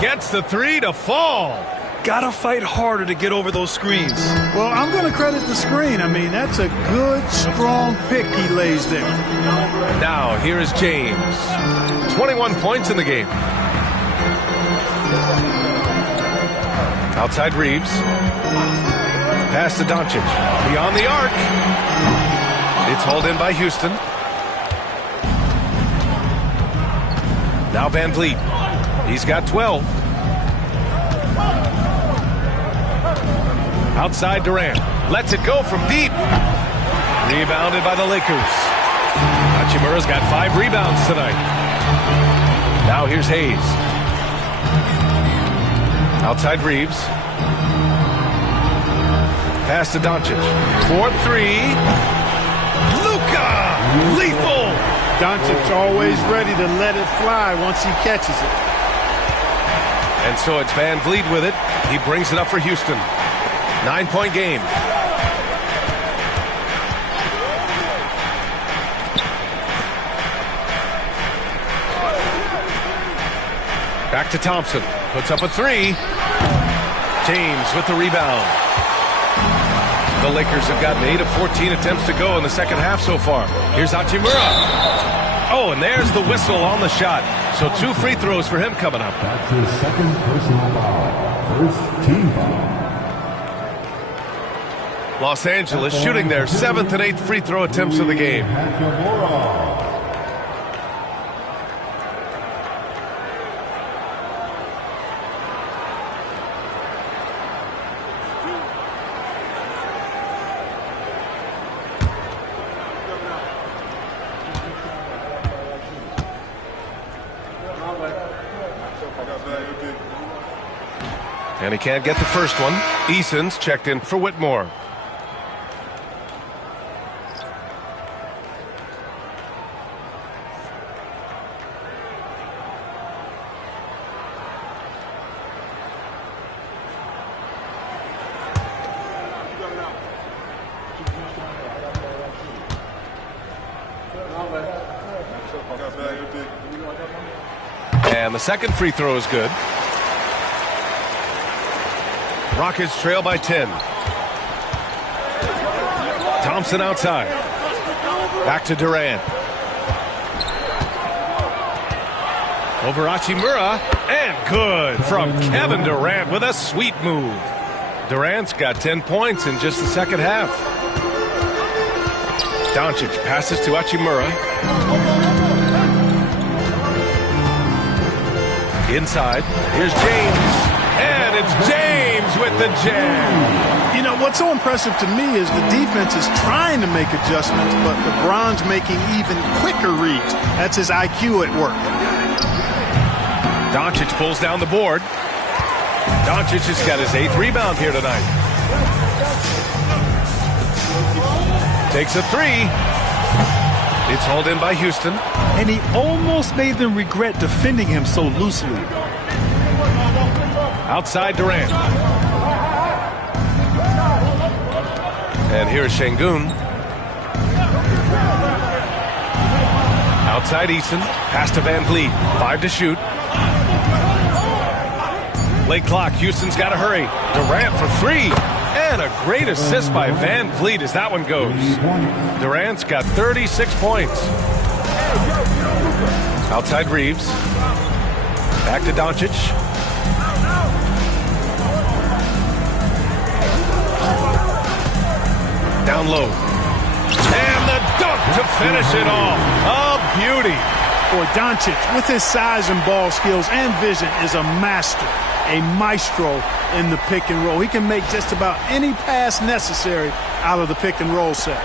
Gets the 3 to fall. Gotta fight harder to get over those screens. Well, I'm going to credit the screen. I mean, that's a good, strong pick he lays there. Now, here is James. 21 points in the game. Outside Reeves. Pass to Doncic. Beyond the arc. It's hauled in by Houston. Now Van Vliet. He's got 12. Outside Durant. Lets it go from deep. Rebounded by the Lakers. Hachimura's got 5 rebounds tonight. Now here's Hayes. Outside Reeves. Pass to Doncic. 4-3. Luka! Lethal! Doncic always ready to let it fly once he catches it. And so it's Van Vliet with it. He brings it up for Houston. 9-point game. Back to Thompson. Puts up a three. James with the rebound. The Lakers have gotten 8 of 14 attempts to go in the second half so far. Here's Hachimura. Oh, and there's the whistle on the shot. So 2 free throws for him coming up. That's his second personal foul. First team foul. Los Angeles shooting their 7th and 8th free throw attempts of the game. And he can't get the first one. Eason's checked in for Whitmore. And the second free throw is good. Rockets trail by 10. Thompson outside. Back to Durant. Over Hachimura. And good from Kevin Durant with a sweet move. Durant's got 10 points in just the second half. Doncic passes to Hachimura. Inside. Here's James. And it's James with the jam. You know, what's so impressive to me is the defense is trying to make adjustments, but LeBron's making even quicker reads. That's his IQ at work. Doncic pulls down the board. Doncic has got his 8th rebound here tonight. Takes a three. It's hauled in by Houston. And he almost made them regret defending him so loosely. Outside Durant. And here's Şengün. Outside Eason. Pass to Van Vliet. 5 to shoot. Late clock. Houston's got to hurry. Durant for 3. And a great assist by Van Vliet as that one goes. Durant's got 36 points. Outside Reeves. Back to Doncic. Down low. And the dunk to finish it off. A beauty. Boy, Doncic, with his size and ball skills and vision, is a master, a maestro in the pick and roll. He can make just about any pass necessary out of the pick and roll set.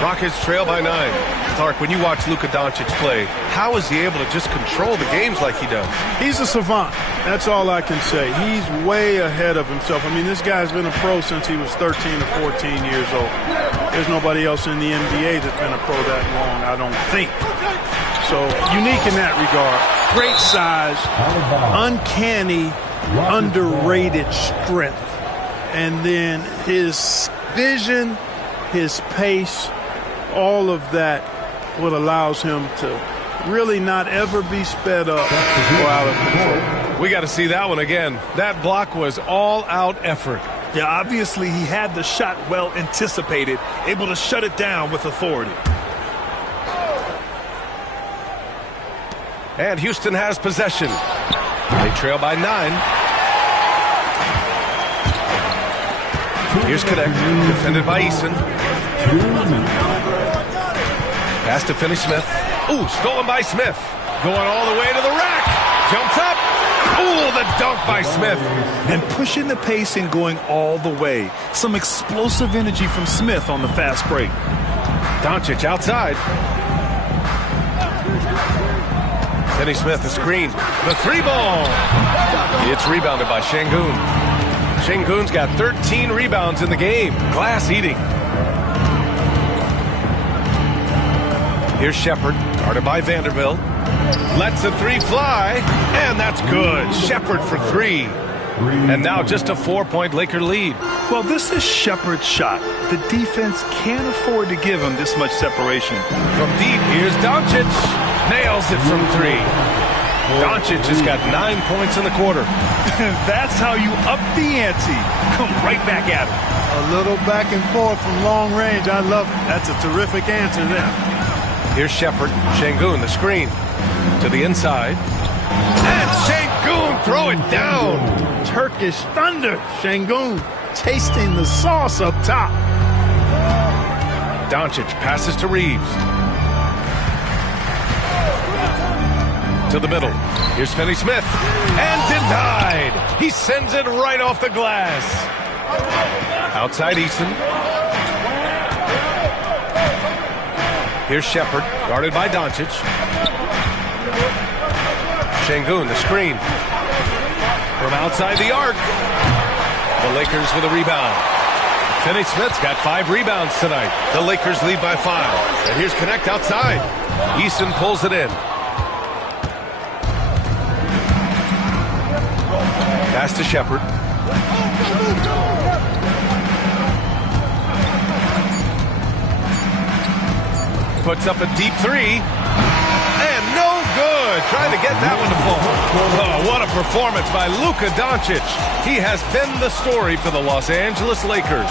Rockets trail by 9. Clark, when you watch Luka Doncic play, how is he able to just control the games like he does? He's a savant. That's all I can say. He's way ahead of himself. I mean, this guy's been a pro since he was 13 or 14 years old. There's nobody else in the NBA that's been a pro that long, I don't think. So, unique in that regard. Great size, uncanny, underrated strength. And then his vision, his pace, all of that, what allows him to really not ever be sped up or out of control. We got to see that one again. That block was all-out effort. Yeah, obviously he had the shot well anticipated, able to shut it down with authority. And Houston has possession. They trail by 9. Here's Connect, defended by Eason. Pass to Finney Smith. Ooh, stolen by Smith. Going all the way to the rack. Jumps up. Ooh, the dunk by Smith. And pushing the pace and going all the way. Some explosive energy from Smith on the fast break. Doncic outside. Finney Smith, the screen. The 3 ball. It's rebounded by Şengün. Şengün's got 13 rebounds in the game. Glass eating. Here's Shepherd, guarded by Vanderbilt. Lets a three fly, and that's good. Shepherd for three. And now just a 4-point Laker lead. Well, this is Shepherd's shot. The defense can't afford to give him this much separation. From deep, here's Doncic. Nails it from three. Doncic has got 9 points in the quarter. That's how you up the ante. Come right back at him. A little back and forth from long range. I love it. That's a terrific answer there. Here's Shepherd. Şengün, the screen. To the inside. And Şengün, throw it down. Turkish thunder. Şengün tasting the sauce up top. Doncic passes to Reeves. To the middle. Here's Finney-Smith. And denied. He sends it right off the glass. Outside Eason. Here's Shepherd, guarded by Doncic. Şengün, the screen. From outside the arc. The Lakers with a rebound. Finney-Smith's got 5 rebounds tonight. The Lakers lead by 5. And here's Connect outside. Eason pulls it in. Pass to Shepherd. Puts up a deep three. And no good. Trying to get that one to fall. Oh, what a performance by Luka Doncic. He has been the story for the Los Angeles Lakers.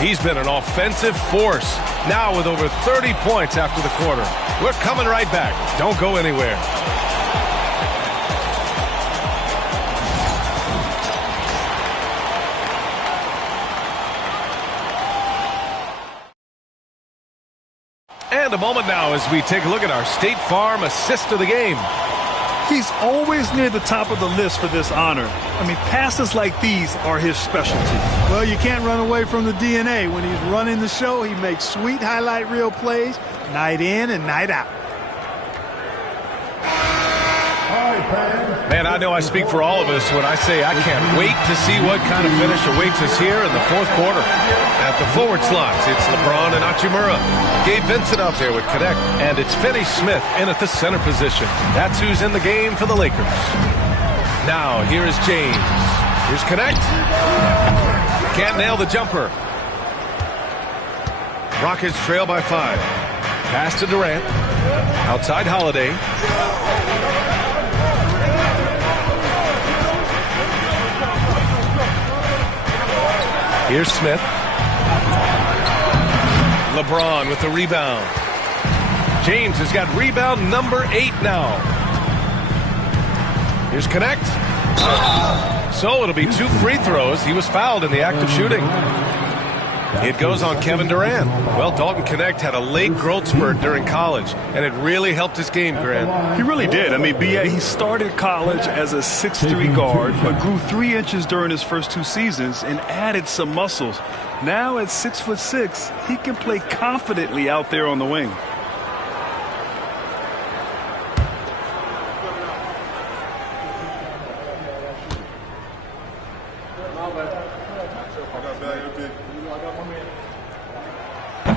He's been an offensive force. Now with over 30 points after the quarter. We're coming right back. Don't go anywhere. And a moment now as we take a look at our State Farm assist of the game. He's always near the top of the list for this honor. I mean, passes like these are his specialty. Well, you can't run away from the DNA. When he's running the show, he makes sweet highlight reel plays night in and night out. Man, I know I speak for all of us when I say I can't wait to see what kind of finish awaits us here in the fourth quarter. At the forward slots, it's LeBron and Hachimura. Gabe Vincent out there with Connect. And it's Finney-Smith in at the center position. That's who's in the game for the Lakers. Now, here is James. Here's Connect. Can't nail the jumper. Rockets trail by 5. Pass to Durant. Outside Holiday. Here's Smith. LeBron with the rebound. James has got rebound number 8 now. Here's Connect. So it'll be 2 free throws. He was fouled in the act of shooting. It goes on Kevin Durant. Well, Dalton Connect had a late growth spurt during college, and it really helped his game, Grant. He really did. I mean, B.A., he started college as a 6'3" guard, but grew 3 inches during his first 2 seasons and added some muscles. Now at 6'6", he can play confidently out there on the wing.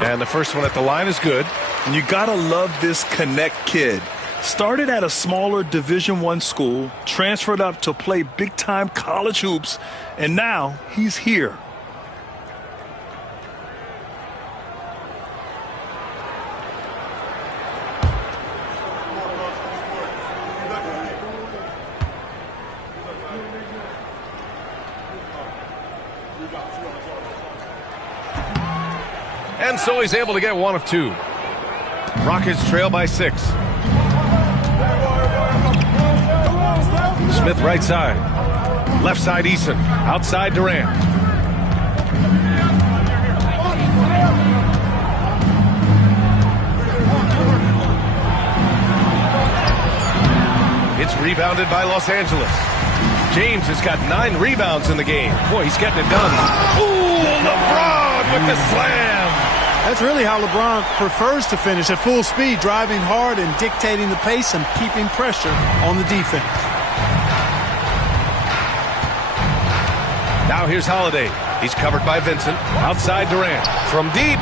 And the first one at the line is good. And you gotta love this Connect kid. Started at a smaller Division I school, transferred up to play big-time college hoops, and now he's here. And so he's able to get 1 of 2. Rockets trail by 6. Smith right side. Left side Eason. Outside Durant. It's rebounded by Los Angeles. James has got 9 rebounds in the game. Boy, he's getting it done. Ooh, LeBron with the slam. That's really how LeBron prefers to finish, at full speed, driving hard and dictating the pace and keeping pressure on the defense. Now Now here's Holiday. He's covered by Vincent. Outside Durant. From deep.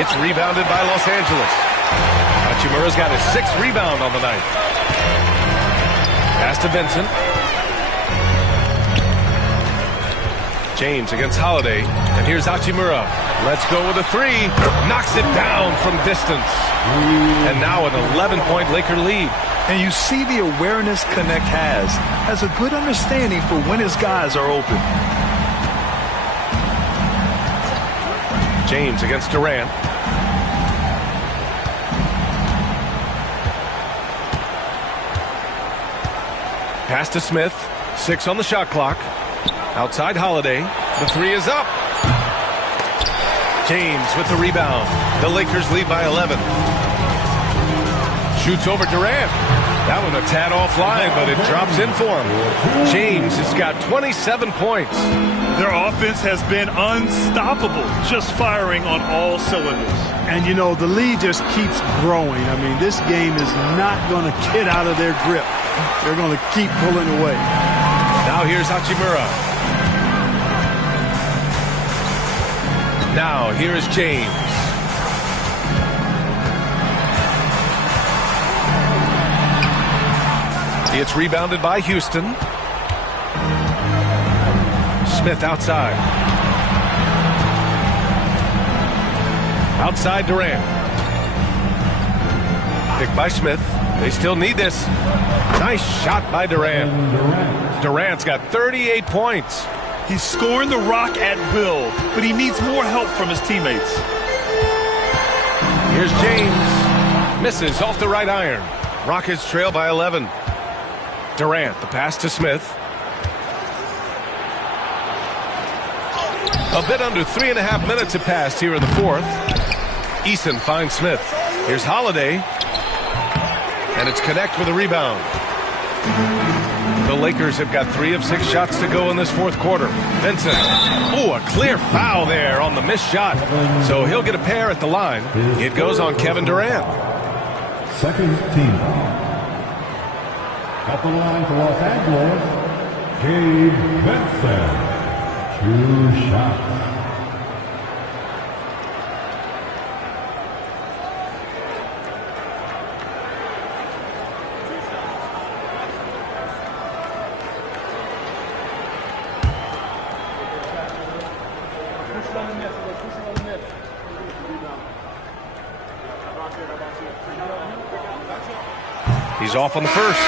It's rebounded by Los Angeles. Hachimura's got his 6th rebound on the night. Pass to Vincent. James against Holiday. And here's Hachimura. Let's go with a 3. Knocks it down from distance. And now an 11-point Laker lead. And you see the awareness Connect has a good understanding for when his guys are open. James against Durant. Pass to Smith. 6 on the shot clock. Outside Holiday. The 3 is up. James with the rebound. The Lakers lead by 11. Shoots over Durant. That one a tad offline, but it drops in for him. James has got 27 points. Their offense has been unstoppable, just firing on all cylinders. And, you know, the lead just keeps growing. I mean, this game is not going to get out of their grip. They're going to keep pulling away. Now here's Hachimura. Now here is James. It's rebounded by Houston. Smith outside. Outside Durant. Picked by Smith. They still need this. Nice shot by Durant. Durant's got 38 points. He's scoring the rock at will, but he needs more help from his teammates. Here's James. Misses off the right iron. Rockets trail by 11. Durant, the pass to Smith. A bit under 3.5 minutes have passed here in the 4th. Eason finds Smith. Here's Holiday. And it's Connect with a rebound. The Lakers have got 3 of 6 shots to go in this 4th quarter. Vincent. Oh, a clear foul there on the missed shot. So he'll get a pair at the line. It goes on Kevin Durant. Second team. At the line for Los Angeles, Gabe Vincent. 2 shots. He's off on the first.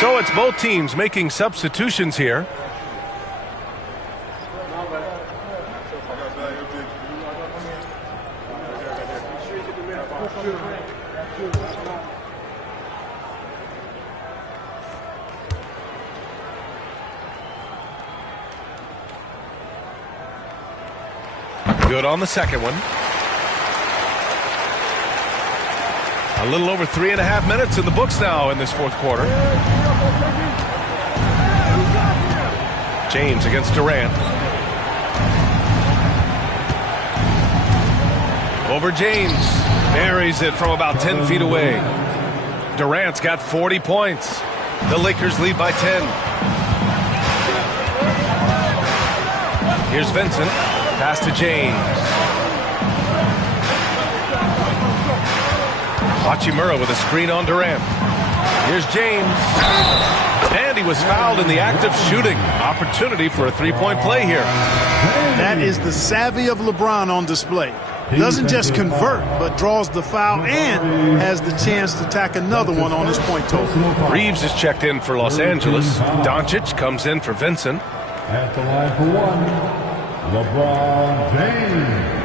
So it's both teams making substitutions here. Good on the second one. A little over 3.5 minutes in the books now in this 4th quarter. James against Durant. Over James. Buries it from about 10 feet away. Durant's got 40 points. The Lakers lead by 10. Here's Vincent. Pass to James. Hachimura with a screen on Durant. Here's James. And he was fouled in the act of shooting. Opportunity for a 3-point play here. That is the savvy of LeBron on display. Doesn't just convert, but draws the foul and has the chance to tack another one on his point total. Reeves is checked in for Los Angeles. Doncic comes in for Vincent. At the line for 1, LeBron James.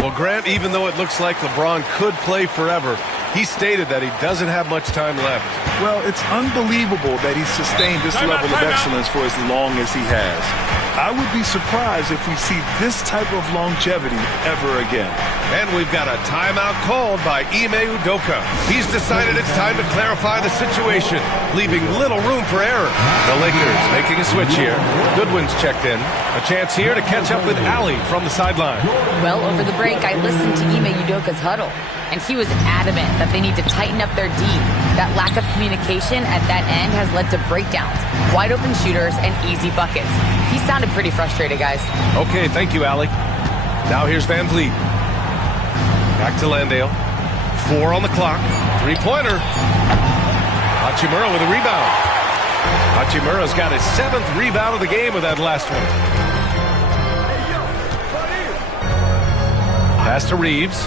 Well, Grant, even though it looks like LeBron could play forever, he stated that he doesn't have much time left. Well, it's unbelievable that he's sustained this level of excellence for as long as he has. I would be surprised if we see this type of longevity ever again. And we've got a timeout called by Ime Udoka. He's decided it's time to clarify the situation, leaving little room for error. The Lakers making a switch here. Goodwin's checked in. A chance here to catch up with Ali from the sideline. Well, over the break, I listened to Ime Udoka's huddle, and he was adamant that they need to tighten up their D. That lack of communication at that end has led to breakdowns, wide open shooters, and easy buckets. He sounded pretty frustrated, guys. Okay, thank you, Ali. Now here's Van Vliet. Back to Landale. 4 on the clock. Three-pointer. Hachimura with a rebound. Hachimura's got his 7th rebound of the game with that last one. Pass to Reeves.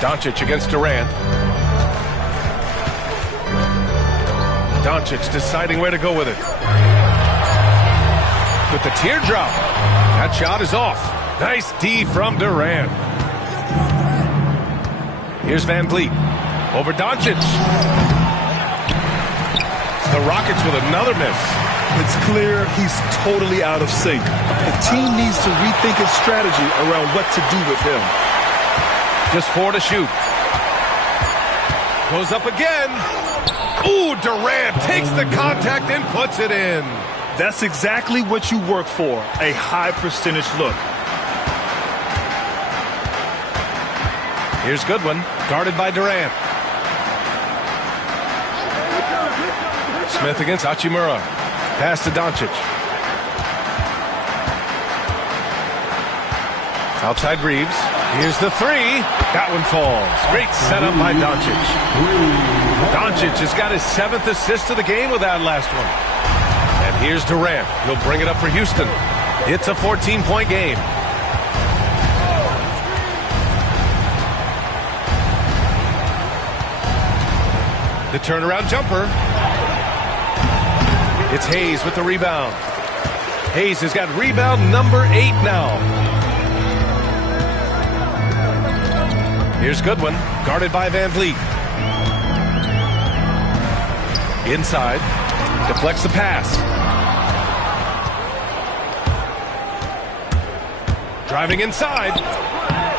Doncic against Durant. Doncic deciding where to go with it. With the teardrop. That shot is off. Nice D from Durant. Here's Van Vliet. Over Doncic. The Rockets with another miss. It's clear he's totally out of sync. The team needs to rethink its strategy around what to do with him. Just 4 to shoot. Goes up again. Ooh, Durant takes the contact and puts it in. That's exactly what you work for, a high percentage look. Here's Goodwin, guarded by Durant. Smith against Hachimura. Pass to Doncic. Outside Reeves. Here's the 3. That one falls. Great setup by Doncic. Doncic has got his 7th assist of the game with that last one. And here's Durant. He'll bring it up for Houston. It's a 14-point game. The turnaround jumper. It's Hayes with the rebound. Hayes has got rebound number 8 now. Here's Goodwin, guarded by Van Vliet. Inside, deflects the pass. Driving inside.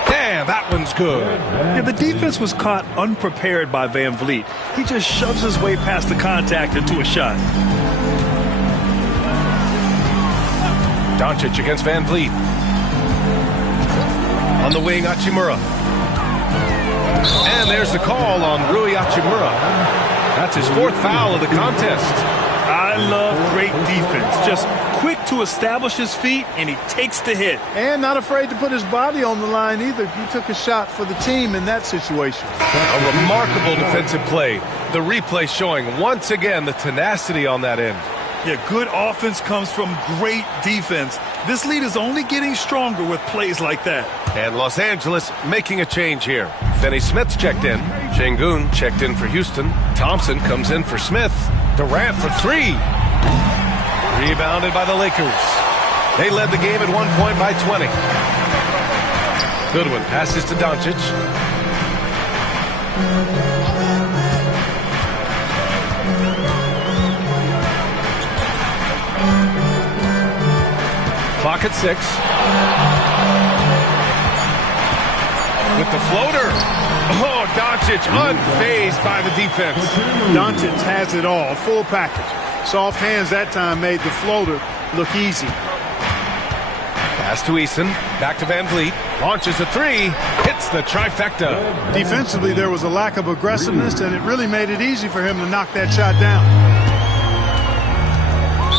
Damn, that one's good. Yeah, the defense was caught unprepared by Van Vliet. He just shoves his way past the contact into a shot. Doncic against Van Vliet. On the wing, Hachimura. And there's the call on Rui Hachimura. That's his 4th foul of the contest. I love great defense. Just quick to establish his feet, and he takes the hit. And not afraid to put his body on the line either. He took a shot for the team in that situation. A remarkable defensive play. The replay showing once again the tenacity on that end. Yeah, good offense comes from great defense. This lead is only getting stronger with plays like that. And Los Angeles making a change here. Finney Smith's checked in. Şengün checked in for Houston. Thompson comes in for Smith. Durant for 3. Rebounded by the Lakers. They led the game at one point by 20. Goodwin passes to Doncic. Clock at 6. With the floater. Oh, Doncic unfazed by the defense. Doncic has it all, full package. Soft hands that time made the floater look easy. Pass to Eason. Back to Van Vliet. Launches a 3. Hits the trifecta. Defensively, there was a lack of aggressiveness, and it really made it easy for him to knock that shot down.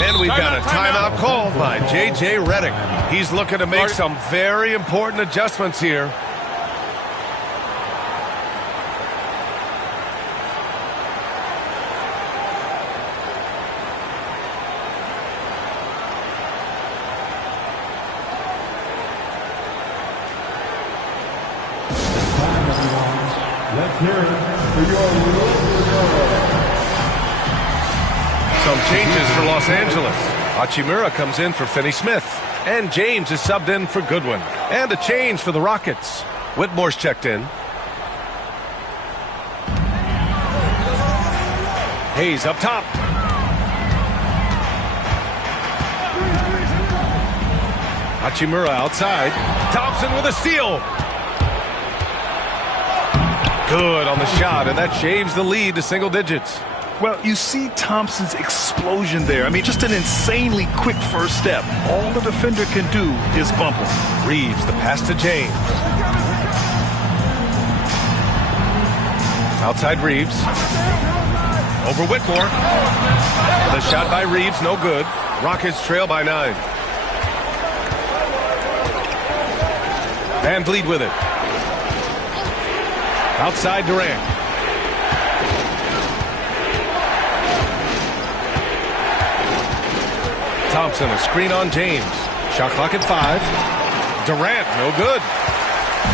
And we've got a timeout called by J.J. Redick. He's looking to make some very important adjustments here. Let's hear it for your Some changes for Los Angeles. Hachimura comes in for Finney Smith. And James is subbed in for Goodwin. And a change for the Rockets. Whitmore's checked in. Hayes up top. Hachimura outside. Thompson with a steal. Good on the shot, and that shaves the lead to single digits. Well, you see Thompson's explosion there. I mean, just an insanely quick first step. All the defender can do is bump him. Reeves, the pass to James. Outside Reeves. Over Whitmore. The shot by Reeves, no good. Rockets trail by 9. Van Vliet with it. Outside Durant. Thompson, a screen on James. Shot clock at 5. Durant, no good.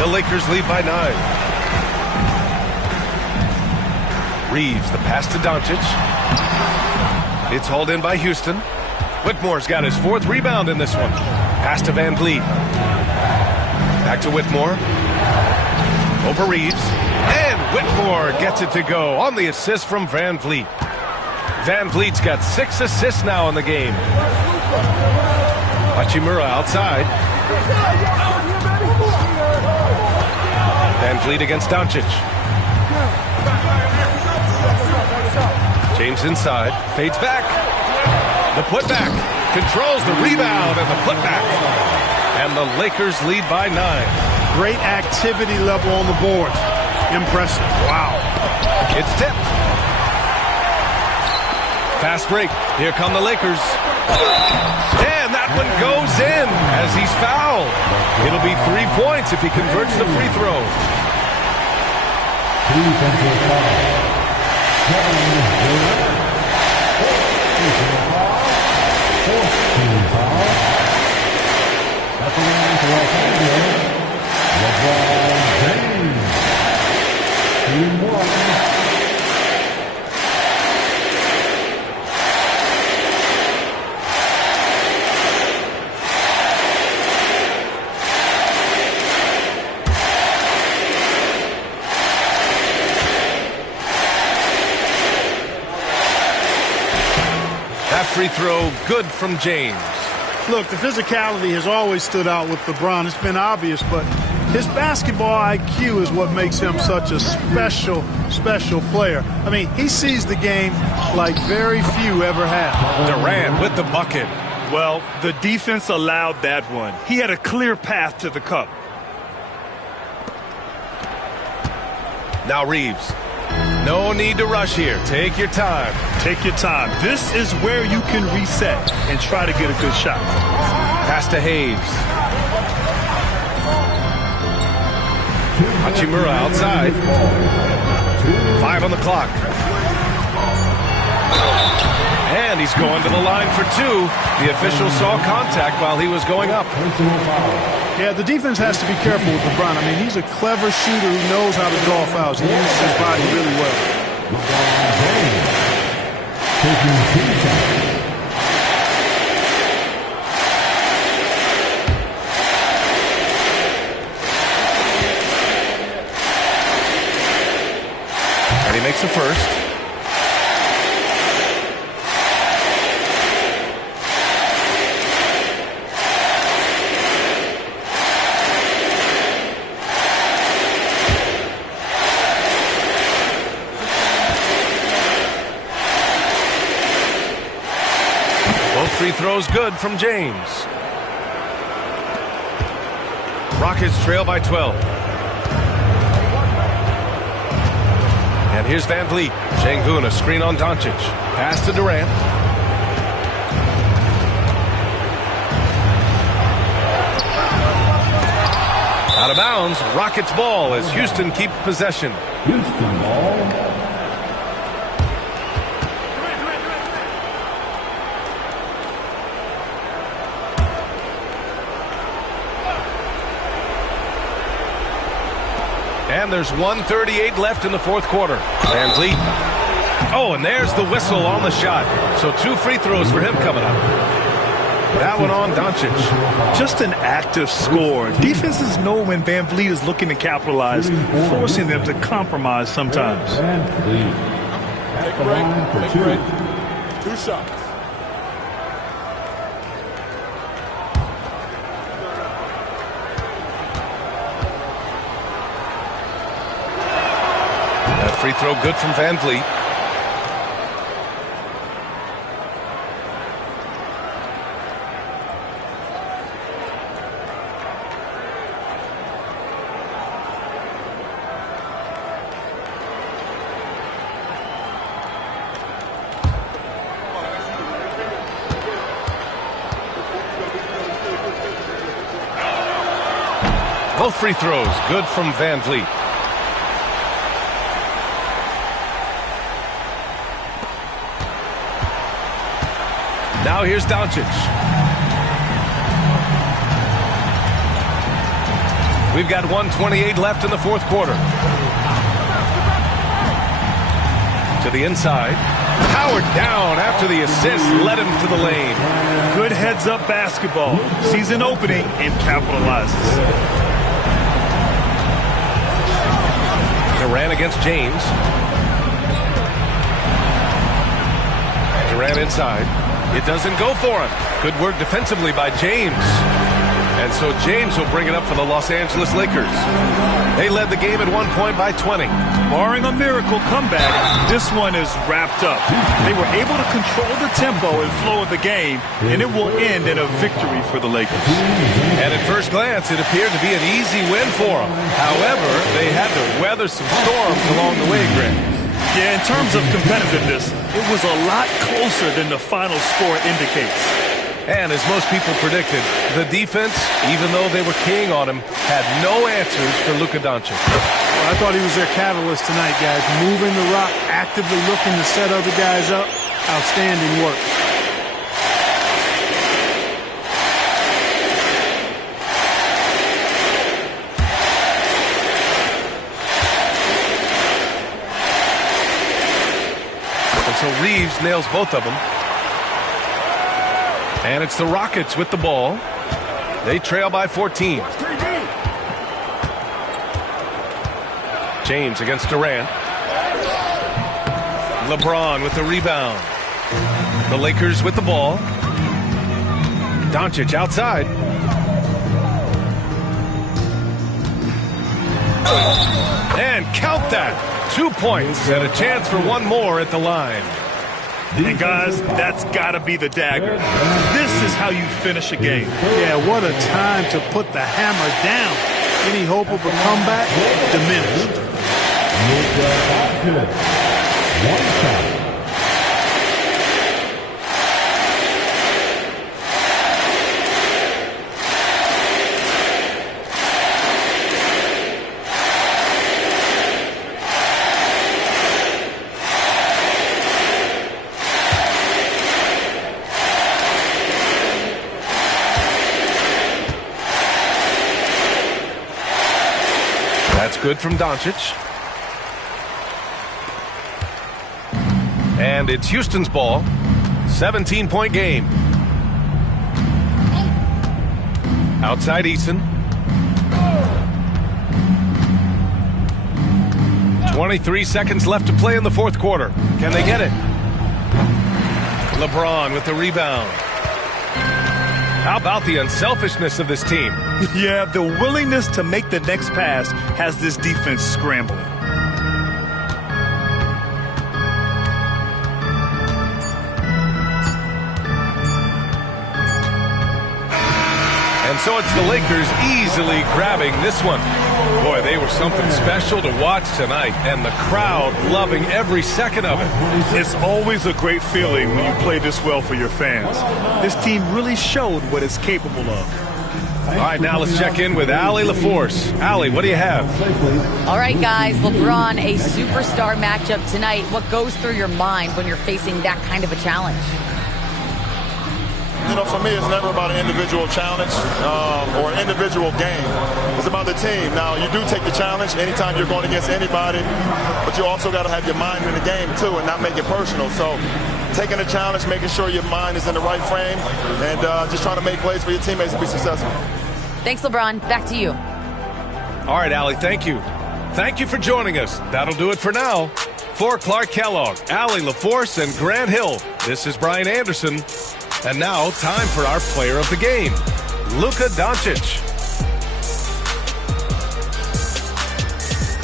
The Lakers lead by 9. Reeves, the pass to Doncic. It's hauled in by Houston. Whitmore's got his 4th rebound in this one. Pass to Van Vliet. Back to Whitmore. Over Reeves. And Whitmore gets it to go on the assist from Van Vliet. Van Vliet's got 6 assists now in the game. Hachimura outside. Van Vliet against Doncic. James inside. Fades back. The putback. Controls the rebound and the putback. And the Lakers lead by 9. Great activity level on the board. Impressive. Wow. It's tipped. Fast break. Here come the Lakers. And that one goes in as he's fouled. It'll be 3 points if he converts the free throw. Defensive foul. At the line for Los Angeles, LeBron James. Team 1. Free throw good from James. Look, the physicality has always stood out with LeBron. It's been obvious, but his basketball IQ is what makes him such a special player. I mean, he sees the game like very few ever have. Durant with the bucket. Well, the defense allowed that one. He had a clear path to the cup. Now Reeves. No need to rush here. Take your time. Take your time. This is where you can reset and try to get a good shot. Pass to Hayes. Hachimura outside. 5 on the clock. And he's going to the line for 2. The official saw contact while he was going up. Yeah, the defense has to be careful with LeBron. I mean, he's a clever shooter who knows how to draw fouls. He uses his body really well. LeBron James taking 2 shots. And he makes the first. Free throws good from James. Rockets trail by 12. And here's Van Vliet. Sengun, a screen on Doncic. Pass to Durant. Out of bounds. Rockets ball as Houston keeps possession. Houston ball. And there's 1:38 left in the 4th quarter. Van Vliet. Oh, and there's the whistle on the shot. So 2 free throws for him coming up. That one on Doncic. Just an active score. Defenses know when Van Vliet is looking to capitalize, forcing them to compromise sometimes. Take a break. Take a break. 2 shots. Free throw good from Van Vliet. Both free throws good from Van Vliet. Now here's Doncic. We've got 1:28 left in the fourth quarter. To the inside. Powered down after the assist. Led him to the lane. Good heads-up basketball. Sees an opening and capitalizes. Durant against James. Durant inside. It doesn't go for him. Good work defensively by James. And so James will bring it up for the Los Angeles Lakers. They led the game at 1 point by 20. Barring a miracle comeback, this one is wrapped up. They were able to control the tempo and flow of the game, and it will end in a victory for the Lakers. And at first glance, it appeared to be an easy win for them. However, they had to weather some storms along the way, Greg. Yeah, in terms of competitiveness, it was a lot closer than the final score indicates. And as most people predicted, the defense, even though they were keying on him, had no answers for Luka Doncic. Well, I thought he was their catalyst tonight, guys. Moving the rock, actively looking to set other guys up. Outstanding work. And so Reeves nails both of them. And it's the Rockets with the ball. They trail by 14. James against Durant. LeBron with the rebound. The Lakers with the ball. Doncic outside. And count that. 2 points and a chance for one more at the line. And guys, that's got to be the dagger. This is how you finish a game. Yeah, what a time to put the hammer down. Any hope of a comeback? Diminished. One shot. That's good from Doncic. And it's Houston's ball. 17-point game. Outside Eason. 23 seconds left to play in the fourth quarter. Can they get it? LeBron with the rebound. How about the unselfishness of this team? Yeah, the willingness to make the next pass has this defense scrambling. And so it's the Lakers easily grabbing this one. Boy, they were something special to watch tonight, and the crowd loving every second of it. It's always a great feeling when you play this well for your fans. This team really showed what it's capable of. All right, now let's check in with Allie LaForce. Allie, what do you have? All right, guys, LeBron, a superstar matchup tonight. What goes through your mind when you're facing that kind of a challenge? You know, for me, it's never about an individual challenge or an individual game. It's about the team. Now, you do take the challenge anytime you're going against anybody, but you also got to have your mind in the game, too, and not make it personal. So taking the challenge, making sure your mind is in the right frame, and just trying to make plays for your teammates to be successful. Thanks, LeBron. Back to you. All right, Allie, thank you. Thank you for joining us. That'll do it for now. For Clark Kellogg, Allie LaForce, and Grant Hill, this is Brian Anderson. And now, time for our player of the game, Luka Doncic.